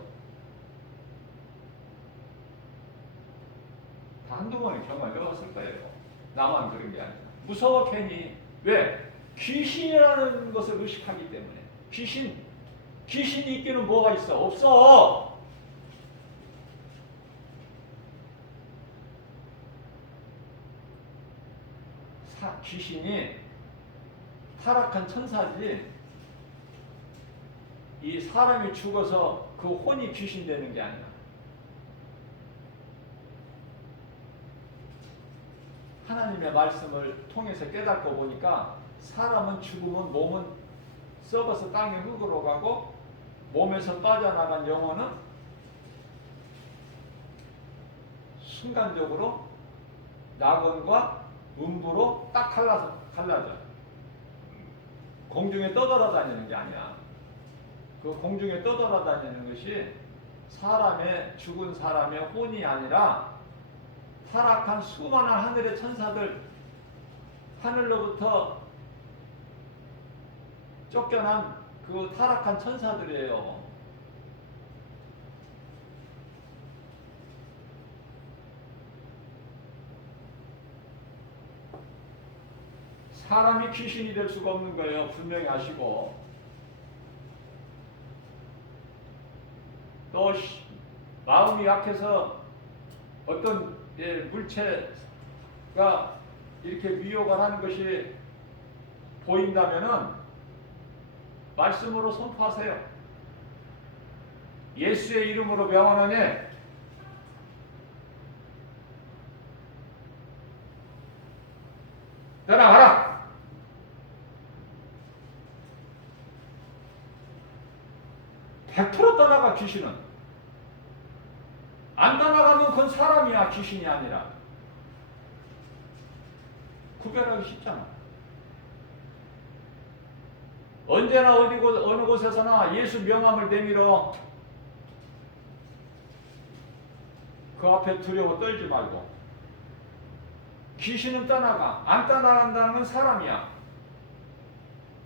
다 한두 번은 경험해봤을 거예요. 나만 그런 게 아니라. 무서워 괜히. 왜? 귀신이라는 것을 의식하기 때문에. 귀신이 있기는 뭐가 있어? 없어. 귀신이 타락한 천사지, 이 사람이 죽어서 그 혼이 귀신 되는 게 아니야. 하나님의 말씀을 통해서 깨닫고 보니까 사람은 죽으면 몸은 썩어서 땅의 흙으로 가고, 몸에서 빠져나간 영혼은 순간적으로 낙원과 음부로 딱 갈라져. 공중에 떠돌아다니는 게 아니야. 그 공중에 떠돌아다니는 것이 죽은 사람의 혼이 아니라 타락한 수많은 하늘의 천사들, 하늘로부터 쫓겨난 그 타락한 천사들이에요. 사람이 귀신이 될 수가 없는 거예요. 분명히 아시고. 또 마음이 약해서 어떤 물체가 이렇게 미혹을 하는 것이 보인다면은 말씀으로 선포하세요. 예수의 이름으로 명하노니 떠나가라. 100% 떠나가. 귀신은 안 떠나가면 그건 사람이야, 귀신이 아니라. 구별하기 쉽잖아. 언제나 어느 곳에서나 예수 명함을 내밀어. 그 앞에 두려워 떨지 말고. 귀신은 떠나가. 안 떠나간다는 건 사람이야.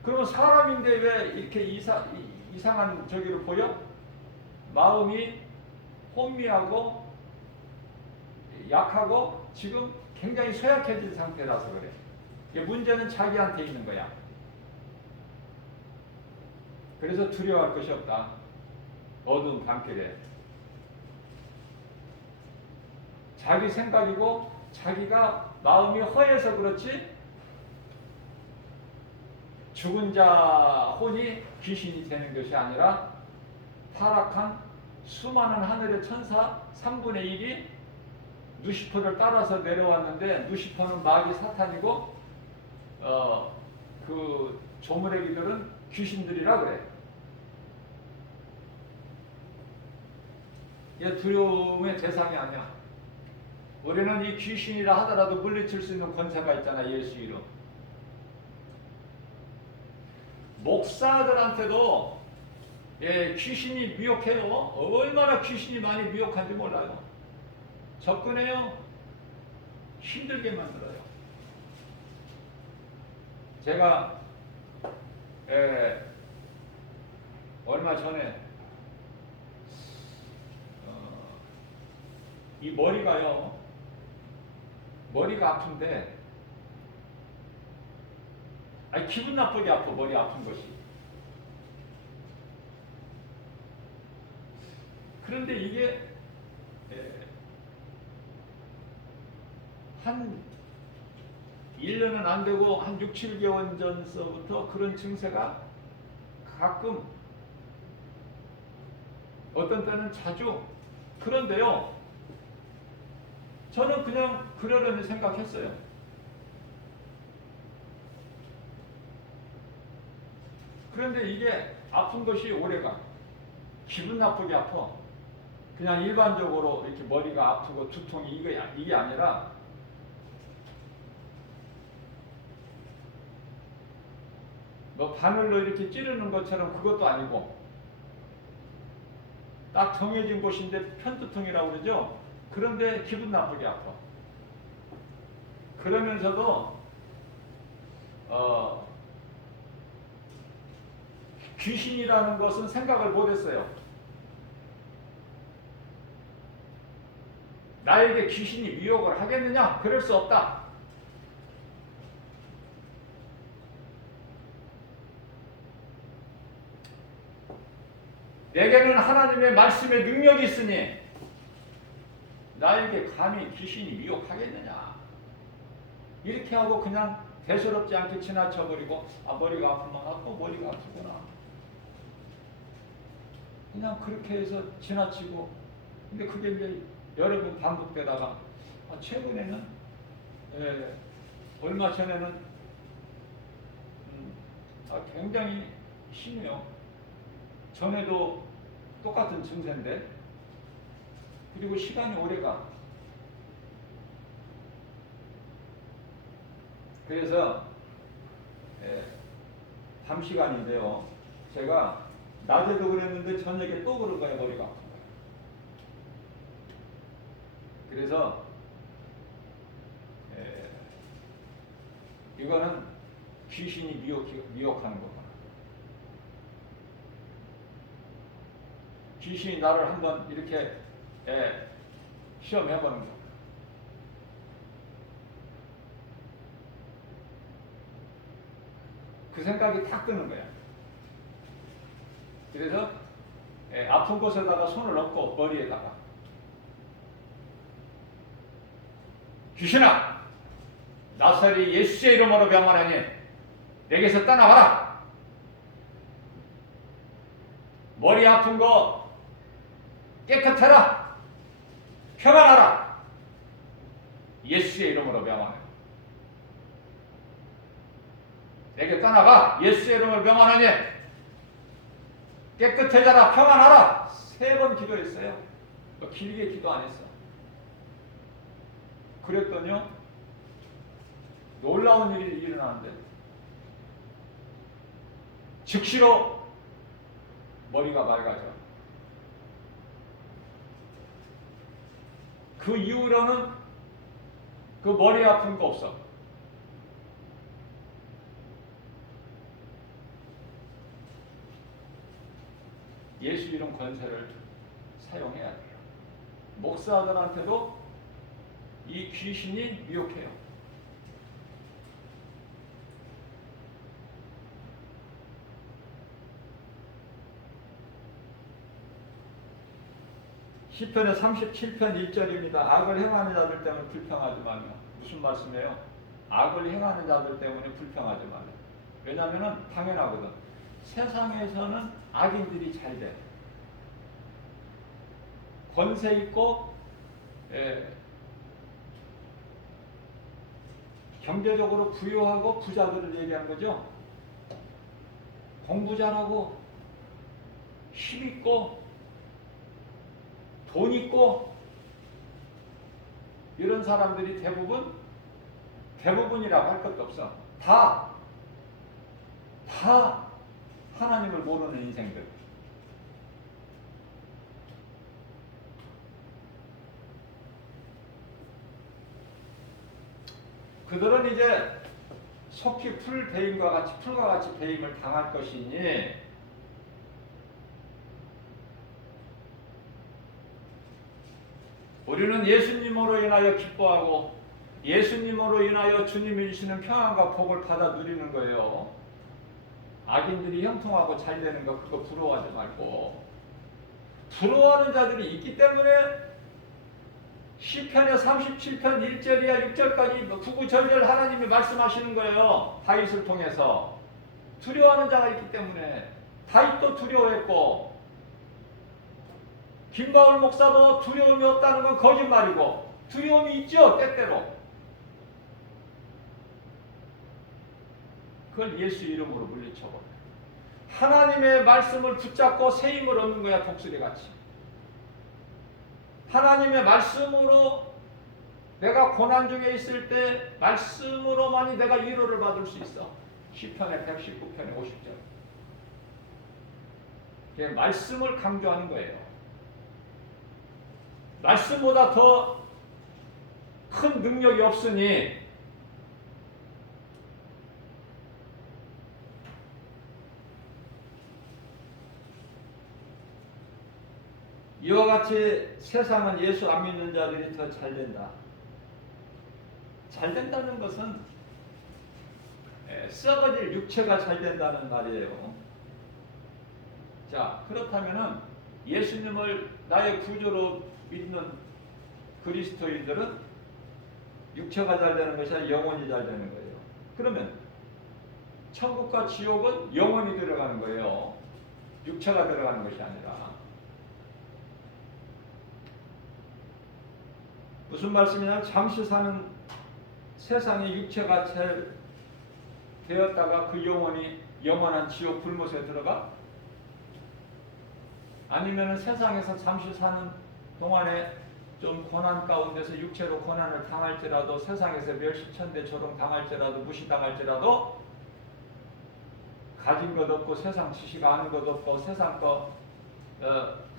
그러면 사람인데 왜 이렇게 이상한 저기로 보여? 마음이 혼미하고 약하고 지금 굉장히 쇠약해진 상태라서 그래. 문제는 자기한테 있는 거야. 그래서 두려워할 것이 없다. 어두운 밤길에. 자기 생각이고 자기가 마음이 허해서 그렇지, 죽은 자 혼이 귀신이 되는 것이 아니라 타락한 수많은 하늘의 천사 3분의 1이 누시퍼를 따라서 내려왔는데, 누시퍼는 마귀 사탄이고 그 조물애기들은 귀신들이라 그래. 이게 두려움의 대상이 아니야. 우리는 이 귀신이라 하더라도 물리칠 수 있는 권세가 있잖아, 예수 이름. 목사들한테도 귀신이 미혹해요. 얼마나 귀신이 많이 미혹한지 몰라요. 접근해요. 힘들게 만들어요. 제가 얼마 전에 이 머리가 아픈데, 기분 나쁘게 아파. 머리 아픈 것이. 그런데 이게 한 1년은 안 되고 한 6, 7개월 전서부터 그런 증세가 가끔, 어떤 때는 자주. 그런데요, 저는 그냥 그러려니 생각했어요. 그런데 이게 아픈 것이 오래가. 기분 나쁘게 아파. 그냥 일반적으로 이렇게 머리가 아프고 두통이 이게 아니라, 뭐 바늘로 이렇게 찌르는 것처럼 그것도 아니고, 딱 정해진 곳인데 편두통이라고 그러죠. 그런데 기분 나쁘게 아파. 그러면서도 귀신이라는 것은 생각을 못했어요. 나에게 귀신이 미혹을 하겠느냐? 그럴 수 없다. 내게는 하나님의 말씀의 능력이 있으니 나에게 감히 귀신이 미혹하겠느냐? 이렇게 하고 그냥 대수롭지 않게 지나쳐버리고 머리가 아프면 또 머리가 아프구나. 그냥 그렇게 해서 지나치고 근데 그게 이제 여러 번 반복되다가 최근에는 얼마 전에는 굉장히 심해요. 전에도 똑같은 증세인데 그리고 시간이 오래가. 그래서 밤 시간인데요. 제가 낮에도 그랬는데 저녁에 또 그런 거예요. 머리가 아픈 거예요. 그래서 이거는 귀신이 미혹하는 거구나. 귀신이 나를 한번 이렇게 시험해보는 거. 그 생각이 탁 드는 거야. 그래서 아픈 곳에다가 손을 얹고 머리에다가 귀신아, 나사렛 예수의 이름으로 명하노니 내게서 떠나가라. 머리 아픈 거 깨끗해라. 평안하라. 예수의 이름으로 명하노니 내게 떠나가. 예수의 이름으로 명하노니 깨끗해져라. 평안하라. 3번 기도했어요. 길게 기도 안 했어. 그랬더니요, 놀라운 일이 일어나는데 즉시로 머리가 맑아져. 그 이후로는 그 머리 아픈 거 없어. 예수 이름 권세를 사용해야 돼요. 목사들한테도 이 귀신이 미혹해요. 시편의 37편 1절입니다. 악을 행하는 자들 때문에 불평하지 말며. 무슨 말씀이에요? 악을 행하는 자들 때문에 불평하지 말며. 왜냐하면 당연하거든. 세상에서는 악인들이 잘 돼. 권세 있고 경제적으로 부유하고 부자들을 얘기하는 거죠. 공부 잘하고 힘 있고 돈 있고 이런 사람들이 대부분이라고 할 것도 없어. 다 하나님을 모르는 인생들. 그들은 이제 속히 풀과 같이 배임을 당할 것이니 우리는 예수님으로 인하여 기뻐하고 예수님으로 인하여 주님이 주시는 평안과 복을 받아 누리는 거예요. 악인들이 형통하고 잘 되는 거 그거 부러워하지 말고. 부러워하는 자들이 있기 때문에 시편의 37편 1절이야 6절까지 구구절절 하나님이 말씀하시는 거예요. 다윗을 통해서. 두려워하는 자가 있기 때문에. 다윗도 두려워했고 김바울 목사도 두려움이 없다는 건 거짓말이고 두려움이 있죠. 때때로. 그걸 예수 이름으로 물리쳐버려요. 하나님의 말씀을 붙잡고 새 힘을 얻는 거야. 독수리같이. 하나님의 말씀으로 내가 고난 중에 있을 때 말씀으로만이 내가 위로를 받을 수 있어. 시편의 119편의 50절. 이게 말씀을 강조하는 거예요. 말씀보다 더 큰 능력이 없으니 이와 같이 세상은 예수 안 믿는 자들이 더 잘 된다. 잘 된다는 것은 썩어질 육체가 잘 된다는 말이에요. 자, 그렇다면은 예수님을 나의 구주로 믿는 그리스도인들은 육체가 잘 되는 것이 아니라 영혼이 잘 되는 거예요. 그러면 천국과 지옥은 영혼이 들어가는 거예요. 육체가 들어가는 것이 아니라. 무슨 말씀이냐면 잠시 사는 세상의 육체가 잘 되었다가 그 영혼이 영원한 지옥 불못에 들어가? 아니면 세상에서 잠시 사는 동안에 좀 고난 가운데서 육체로 고난을 당할지라도 세상에서 멸시천대처럼 당할지라도 무시당할지라도 가진 것 없고 세상 지식 아는 것 없고 세상 거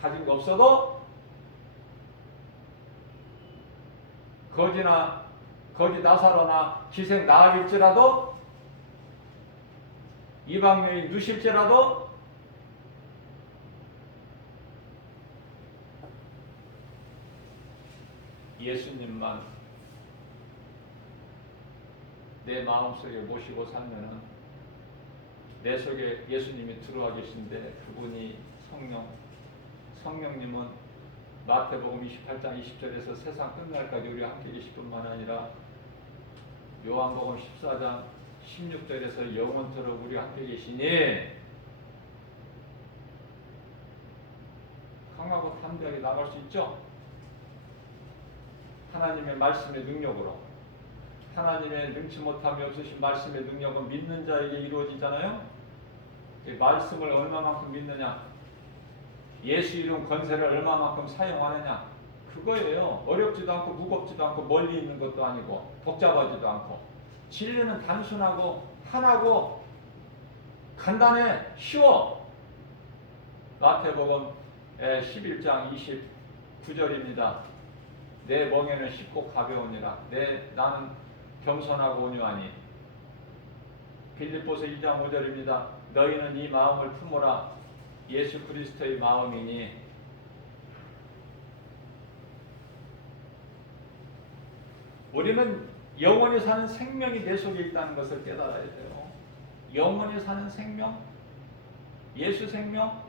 가진 거 없어도 거지 나사로나 기생 나으릴지라도 이방 여인 누실지라도 예수님만 내 마음속에 모시고 살면은 내 속에 예수님이 들어와 계신데 그분이 성령님은 마태복음 28장 20절에서 세상 끝날까지 우리와 함께 계실 뿐만 아니라 요한복음 14장 16절에서 영원토록 우리와 함께 계시니 강하고 담대하게 나갈 수 있죠. 하나님의 말씀의 능력으로. 하나님의 능치 못함이 없으신 말씀의 능력은 믿는 자에게 이루어지잖아요. 이 말씀을 얼마만큼 믿느냐, 예수 이름 권세를 얼마만큼 사용하느냐, 그거예요. 어렵지도 않고 무겁지도 않고 멀리 있는 것도 아니고 복잡하지도 않고 진리는 단순하고 하나고 간단해, 쉬워. 마태복음 11장 29절입니다. 내 멍에는 쉽고 가벼우니라. 나는 겸손하고 온유하니. 빌립보서 2장 5절입니다. 너희는 이 마음을 품으라. 예수 그리스도의 마음이니. 우리는 영원히 사는 생명이 내 속에 있다는 것을 깨달아야 돼요. 영원히 사는 생명, 예수 생명.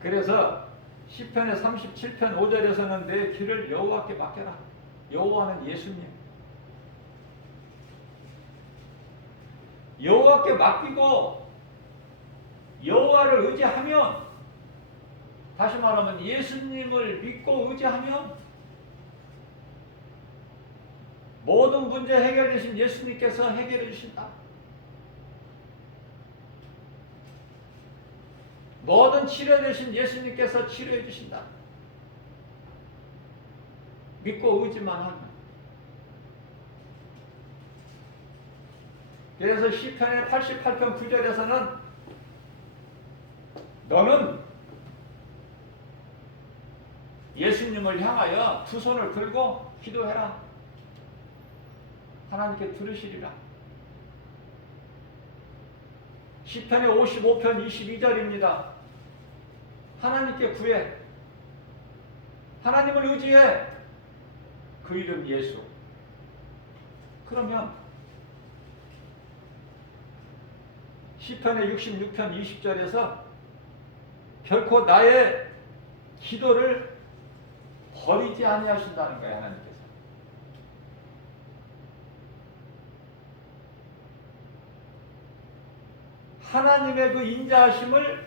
그래서 시편의 37편 5절에서는 내 길을 여호와께 맡겨라. 여호와는 예수님. 여호와께 맡기고 여호와를 의지하면, 다시 말하면 예수님을 믿고 의지하면 모든 문제 해결되신 예수님께서 해결해 주신다. 모든 치료되신 예수님께서 치료해 주신다. 믿고 의지만 하면. 그래서 시편의 88편 9절에서는 너는 예수님을 향하여 두 손을 들고 기도해라. 하나님께 들으시리라. 시편의 55편 22절입니다. 하나님께 구해. 하나님을 의지해. 그 이름 예수. 그러면 시편의 66편 20절에서 결코 나의 기도를 버리지 아니하신다는 거예요. 하나님께서. 하나님의 그 인자하심을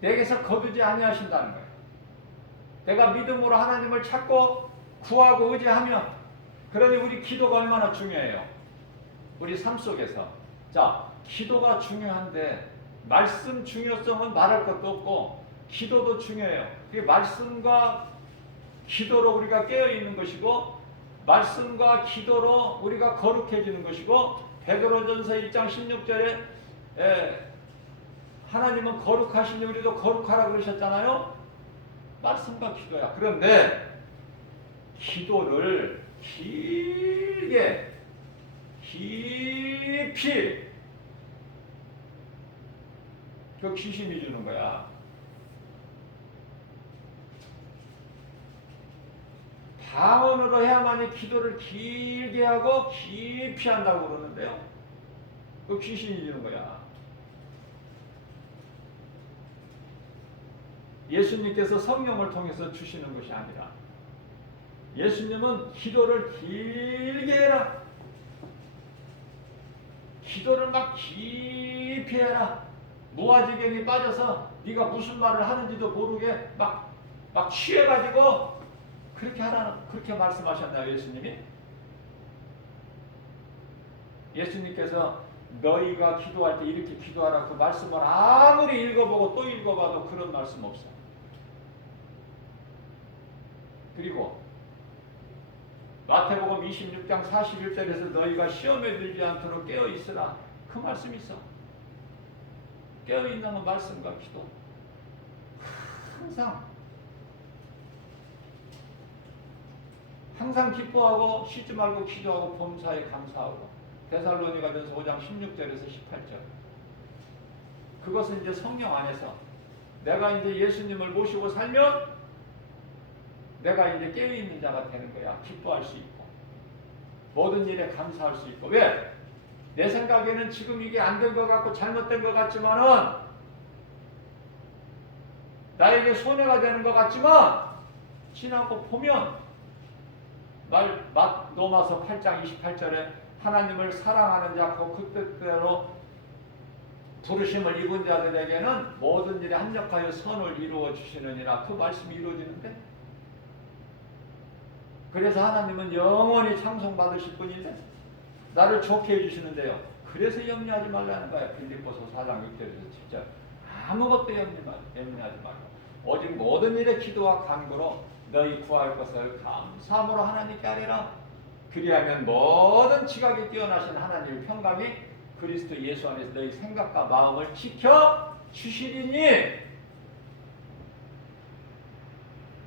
내게서 거두지 아니하신다는 거예요. 내가 믿음으로 하나님을 찾고 구하고 의지하면, 그러니 우리 기도가 얼마나 중요해요. 우리 삶 속에서. 자, 기도가 중요한데 말씀 중요성은 말할 것도 없고 기도도 중요해요. 그 말씀과 기도로 우리가 깨어있는 것이고 말씀과 기도로 우리가 거룩해지는 것이고, 베드로전서 1장 16절에 하나님은 거룩하시니 우리도 거룩하라 그러셨잖아요. 말씀과 기도야. 그런데 기도를 길게 깊이 그 귀신이 주는 거야. 방언으로 해야만이 기도를 길게 하고 깊이 한다고 그러는데요. 그 귀신이 주는 거야. 예수님께서 성령을 통해서 주시는 것이 아니라 예수님은 기도를 길게 해라. 기도를 막 깊이 해라. 무아지경에 빠져서 네가 무슨 말을 하는지도 모르게 막 취해가지고 그렇게 하라는, 그렇게 말씀하셨나요, 예수님이? 예수님께서 너희가 기도할 때 이렇게 기도하라 그 말씀을 아무리 읽어보고 또 읽어봐도 그런 말씀 없어. 그리고 마태복음 26장 41절에서 너희가 시험에 들지 않도록 깨어있으라 그 말씀이 있어. 깨어있는 말씀과 기도 항상 기뻐하고 쉬지 말고 기도하고 범사에 감사하고. 데살로니가전서 5장 16절에서 18절. 그것은 이제 성령 안에서 내가 이제 예수님을 모시고 살면 내가 이제 깨어있는 자가 되는 거야. 기뻐할 수 있고 모든 일에 감사할 수 있고. 왜? 내 생각에는 지금 이게 안 된 것 같고 잘못된 것 같지만은 나에게 손해가 되는 것 같지만 지나고 보면 로마서 8장 28절에 하나님을 사랑하는 자 그 뜻대로 부르심을 입은 자들에게는 모든 일에 합력하여 선을 이루어 주시느니라. 그 말씀이 이루어지는데, 그래서 하나님은 영원히 창송받으실 분인데 나를 좋게 해주시는데요. 그래서 염려하지 말라는 거야. 빌립보서 4장 6절에서 7절. 아무것도 염려하지 말고 오직 모든 일에 기도와 간구로 너희 구할 것을 감사함으로 하나님께 아뢰라. 그리하면 모든 지각에 뛰어나신 하나님의 평강이 그리스도 예수 안에서 너희 생각과 마음을 지켜 주시리니.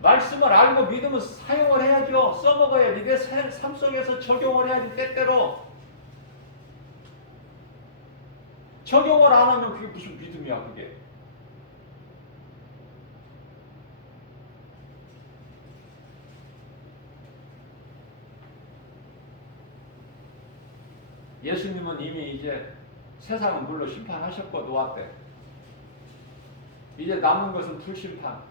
말씀을 알고 믿으면 사용을 해야죠. 써먹어야지. 내 삶 속에서 적용을 해야지. 때때로 적용을 안 하면 그게 무슨 믿음이야 그게. 예수님은 이미 이제 세상은 물론 심판하셨고 놓았대. 이제 남은 것은 불심판.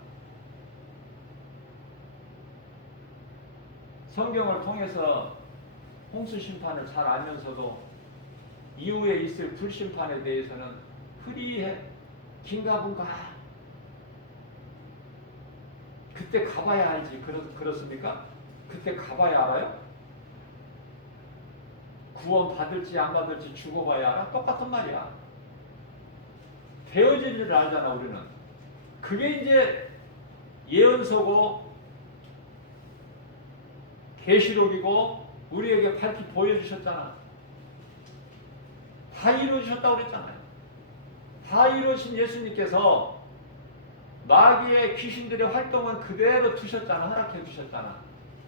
성경을 통해서 홍수 심판을 잘 알면서도 이후에 있을 불심판에 대해서는 흐리해. 긴가분가. 그때 가봐야 알지. 그렇습니까? 그때 가봐야 알아요? 구원 받을지 안 받을지 죽어봐야 알아? 똑같은 말이야. 되어질 일을 알잖아 우리는. 그게 이제 예언서고 계시록이고 우리에게 밝히 보여주셨잖아. 다 이루어주셨다고 그랬잖아요. 다 이루어진 예수님께서 마귀의 귀신들의 활동은 그대로 두셨잖아. 허락해 주셨잖아.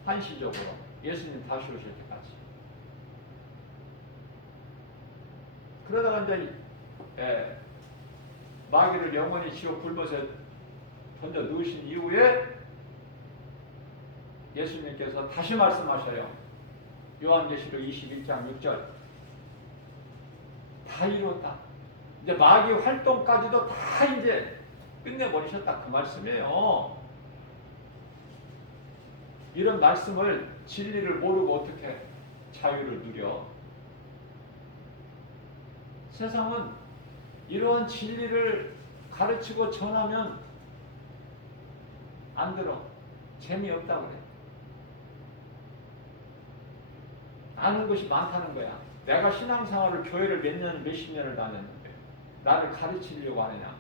한시적으로. 예수님 다시 오실 때까지. 그러다가 이제 마귀를 영원히 지옥 불못에 던져 넣으신 이후에 예수님께서 다시 말씀하셔요. 요한계시록 21장 6절. 다 이루었다. 이제 마귀 활동까지도 다 이제 끝내버리셨다. 그 말씀이에요. 이런 말씀을 진리를 모르고 어떻게 자유를 누려? 세상은 이러한 진리를 가르치고 전하면 안 들어. 재미없다고 그래. 아는 것이 많다는 거야. 내가 신앙생활을 교회를 몇십 년을 다녔는데 나를 가르치려고 하느냐.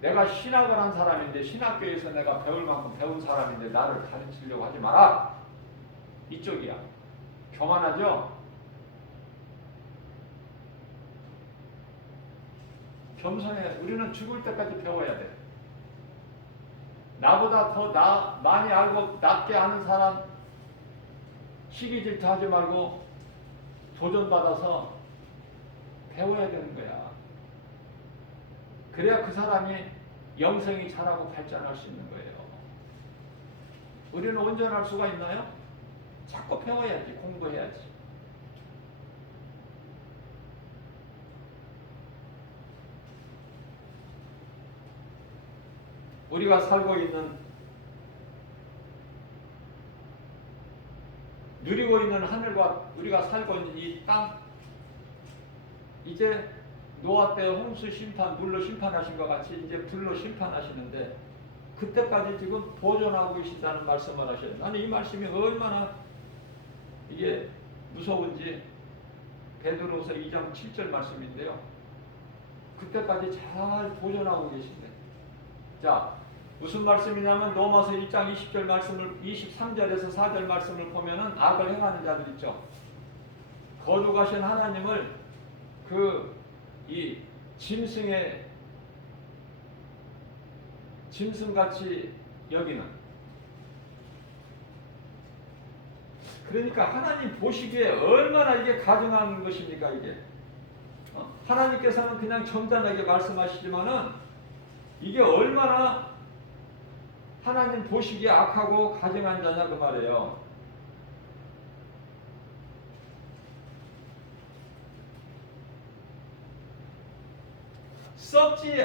내가 신학을 한 사람인데 신학교에서 내가 배울 만큼 배운 사람인데 나를 가르치려고 하지 마라. 이쪽이야. 교만하죠? 겸손해. 우리는 죽을 때까지 배워야 돼. 나보다 더 많이 알고 낫게 아는 사람 시기 질투하지 말고 도전받아서 배워야 되는 거야. 그래야 그 사람이 영성이 자라고 발전할 수 있는 거예요. 우리는 온전할 수가 있나요? 자꾸 배워야지, 공부해야지. 우리가 살고 있는, 누리고 있는 하늘과 우리가 살고 있는 이 땅, 이제 노아 때 홍수 심판, 물로 심판하신 것 같이 이제 불로 심판하시는데, 그때까지 지금 보존하고 계신다는 말씀을 하셔요. 나는 이 말씀이 얼마나 이게 무서운지, 베드로서 2장 7절 말씀인데요. 그때까지 잘 보존하고 계신데. 자, 무슨 말씀이냐면 로마서 1장 20절 말씀을 23절에서 4절 말씀을 보면은 악을 행하는 자들 있죠. 거룩하신 하나님을 이 짐승같이 여기는, 그러니까 하나님 보시기에 얼마나 이게 가증한 것입니까 이게. 하나님께서는 그냥 점잖하게 말씀하시지만은 이게 얼마나 하나님 보시기에 악하고 가증한 자냐 그 말이에요. 썩지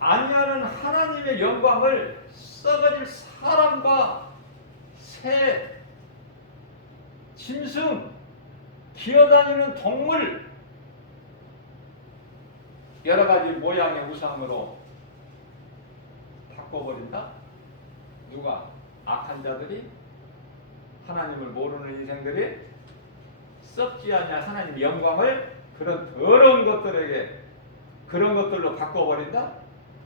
아니하는 하나님의 영광을 썩어질 사람과 새, 짐승, 기어다니는 동물, 여러 가지 모양의 우상으로 바꿔버린다? 누가? 악한 자들이? 하나님을 모르는 인생들이? 썩지 않냐 하나님의 영광을 그런 더러운 것들에게, 그런 것들로 바꿔버린다?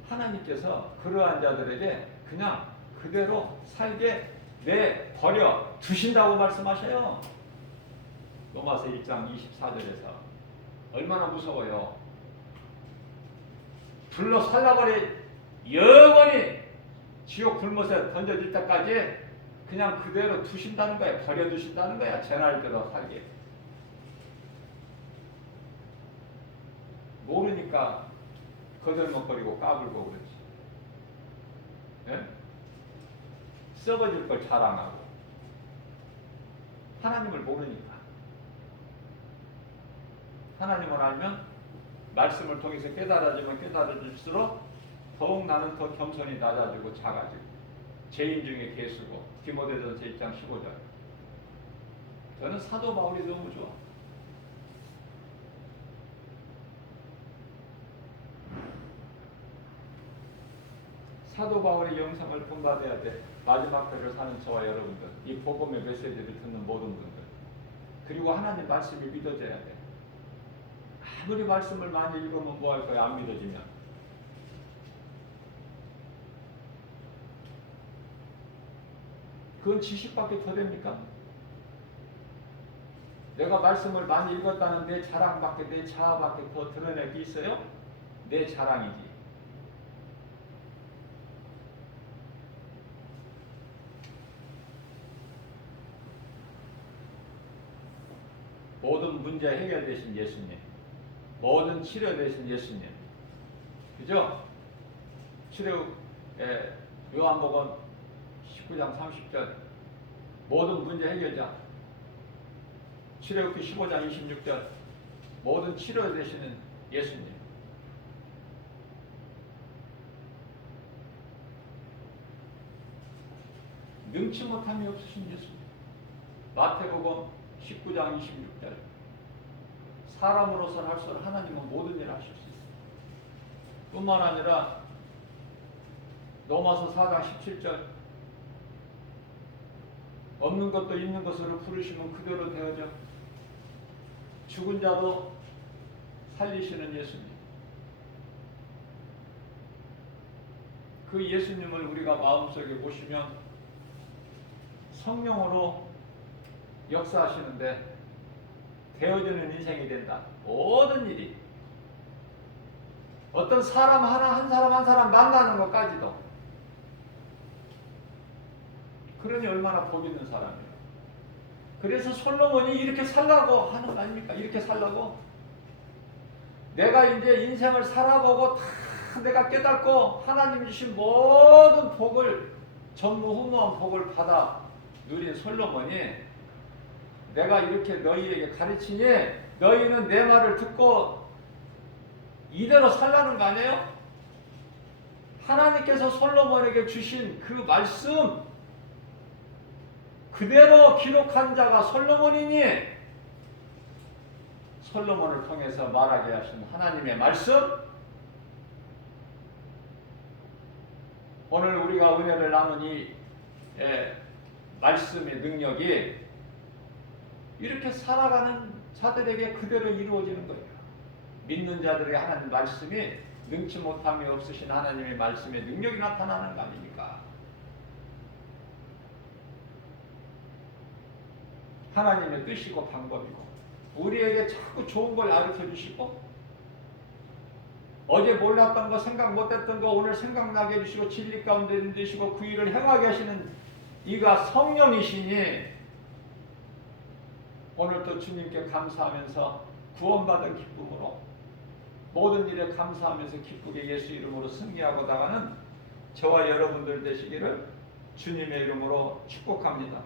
하나님께서 그러한 자들에게 그냥 그대로 살게 내버려 두신다고 말씀하셔요. 로마서 1장 24절에서. 얼마나 무서워요. 불로 살라버려 영원히 지옥 불못에 던져질 때까지 그냥 그대로 두신다는 거야. 버려두신다는 거야. 제 날대로 살게. 모르니까 거들먹거리고 까불고 그러지. 예? 썩어질 걸 자랑하고. 하나님을 모르니까. 하나님을 알면 말씀을 통해서 깨달아지면 깨달아질수록 더욱 나는 더 겸손히 낮아지고 작아지고 죄인 중에 개수고. 디모데전서 1장 15절. 저는 사도 바울이 너무 좋아. 사도 바울의 영상을 본받아야 돼. 마지막 때를 사는 저와 여러분들, 이 복음의 메시지를 듣는 모든 분들, 그리고 하나님 말씀이 믿어져야 돼. 아무리 말씀을 많이 읽으면 뭐 할 거야, 안 믿어지면. 그건 지식밖에 더 됩니까? 내가 말씀을 많이 읽었다는 내 자랑밖에, 내 자아밖에 더 드러낼 게 있어요? 내 자랑이지. 모든 문제 해결되신 예수님, 모든 치료되신 예수님, 그죠? 요한복음 19장 30절, 모든 문제 해결자. 출애굽기 15장 26절, 모든 치료되시는 예수님. 능치 못함이 없으신 예수님. 마태복음 19장 26절, 사람으로서 할 수 없는 하나님은 모든 일을 하실 수 있어요. 뿐만 아니라 로마서 4장 17절, 없는 것도 있는 것으로 부르시면 그대로 되어져. 죽은 자도 살리시는 예수님. 그 예수님을 우리가 마음속에 모시면 성령으로 역사하시는데 되어지는 인생이 된다. 모든 일이. 어떤 사람 하나, 한 사람 만나는 것까지도. 그러니 얼마나 복 있는 사람이에요. 그래서 솔로몬이 이렇게 살라고 하는 거 아닙니까? 이렇게 살라고. 내가 이제 인생을 살아보고 다 내가 깨닫고 하나님 주신 모든 복을 전무후무한 복을 받아 누린 솔로몬이 내가 이렇게 너희에게 가르치니 너희는 내 말을 듣고 이대로 살라는 거 아니에요? 하나님께서 솔로몬에게 주신 그 말씀 그대로 기록한 자가 솔로몬이니 솔로몬을 통해서 말하게 하신 하나님의 말씀 오늘 우리가 은혜를 나눈 이 말씀의 능력이 이렇게 살아가는 자들에게 그대로 이루어지는 거예요. 믿는 자들에게 하나님 말씀이 능치 못함이 없으신 하나님의 말씀의 능력이 나타나는 거 아닙니까? 하나님의 뜻이고 방법이고 우리에게 자꾸 좋은 걸 가르쳐 주시고 어제 몰랐던 거 생각 못했던 거 오늘 생각나게 해주시고 진리 가운데 인도시고 그 일을 행하게 하시는 이가 성령이시니 오늘도 주님께 감사하면서 구원받은 기쁨으로 모든 일에 감사하면서 기쁘게 예수 이름으로 승리하고 나가는 저와 여러분들 되시기를 주님의 이름으로 축복합니다.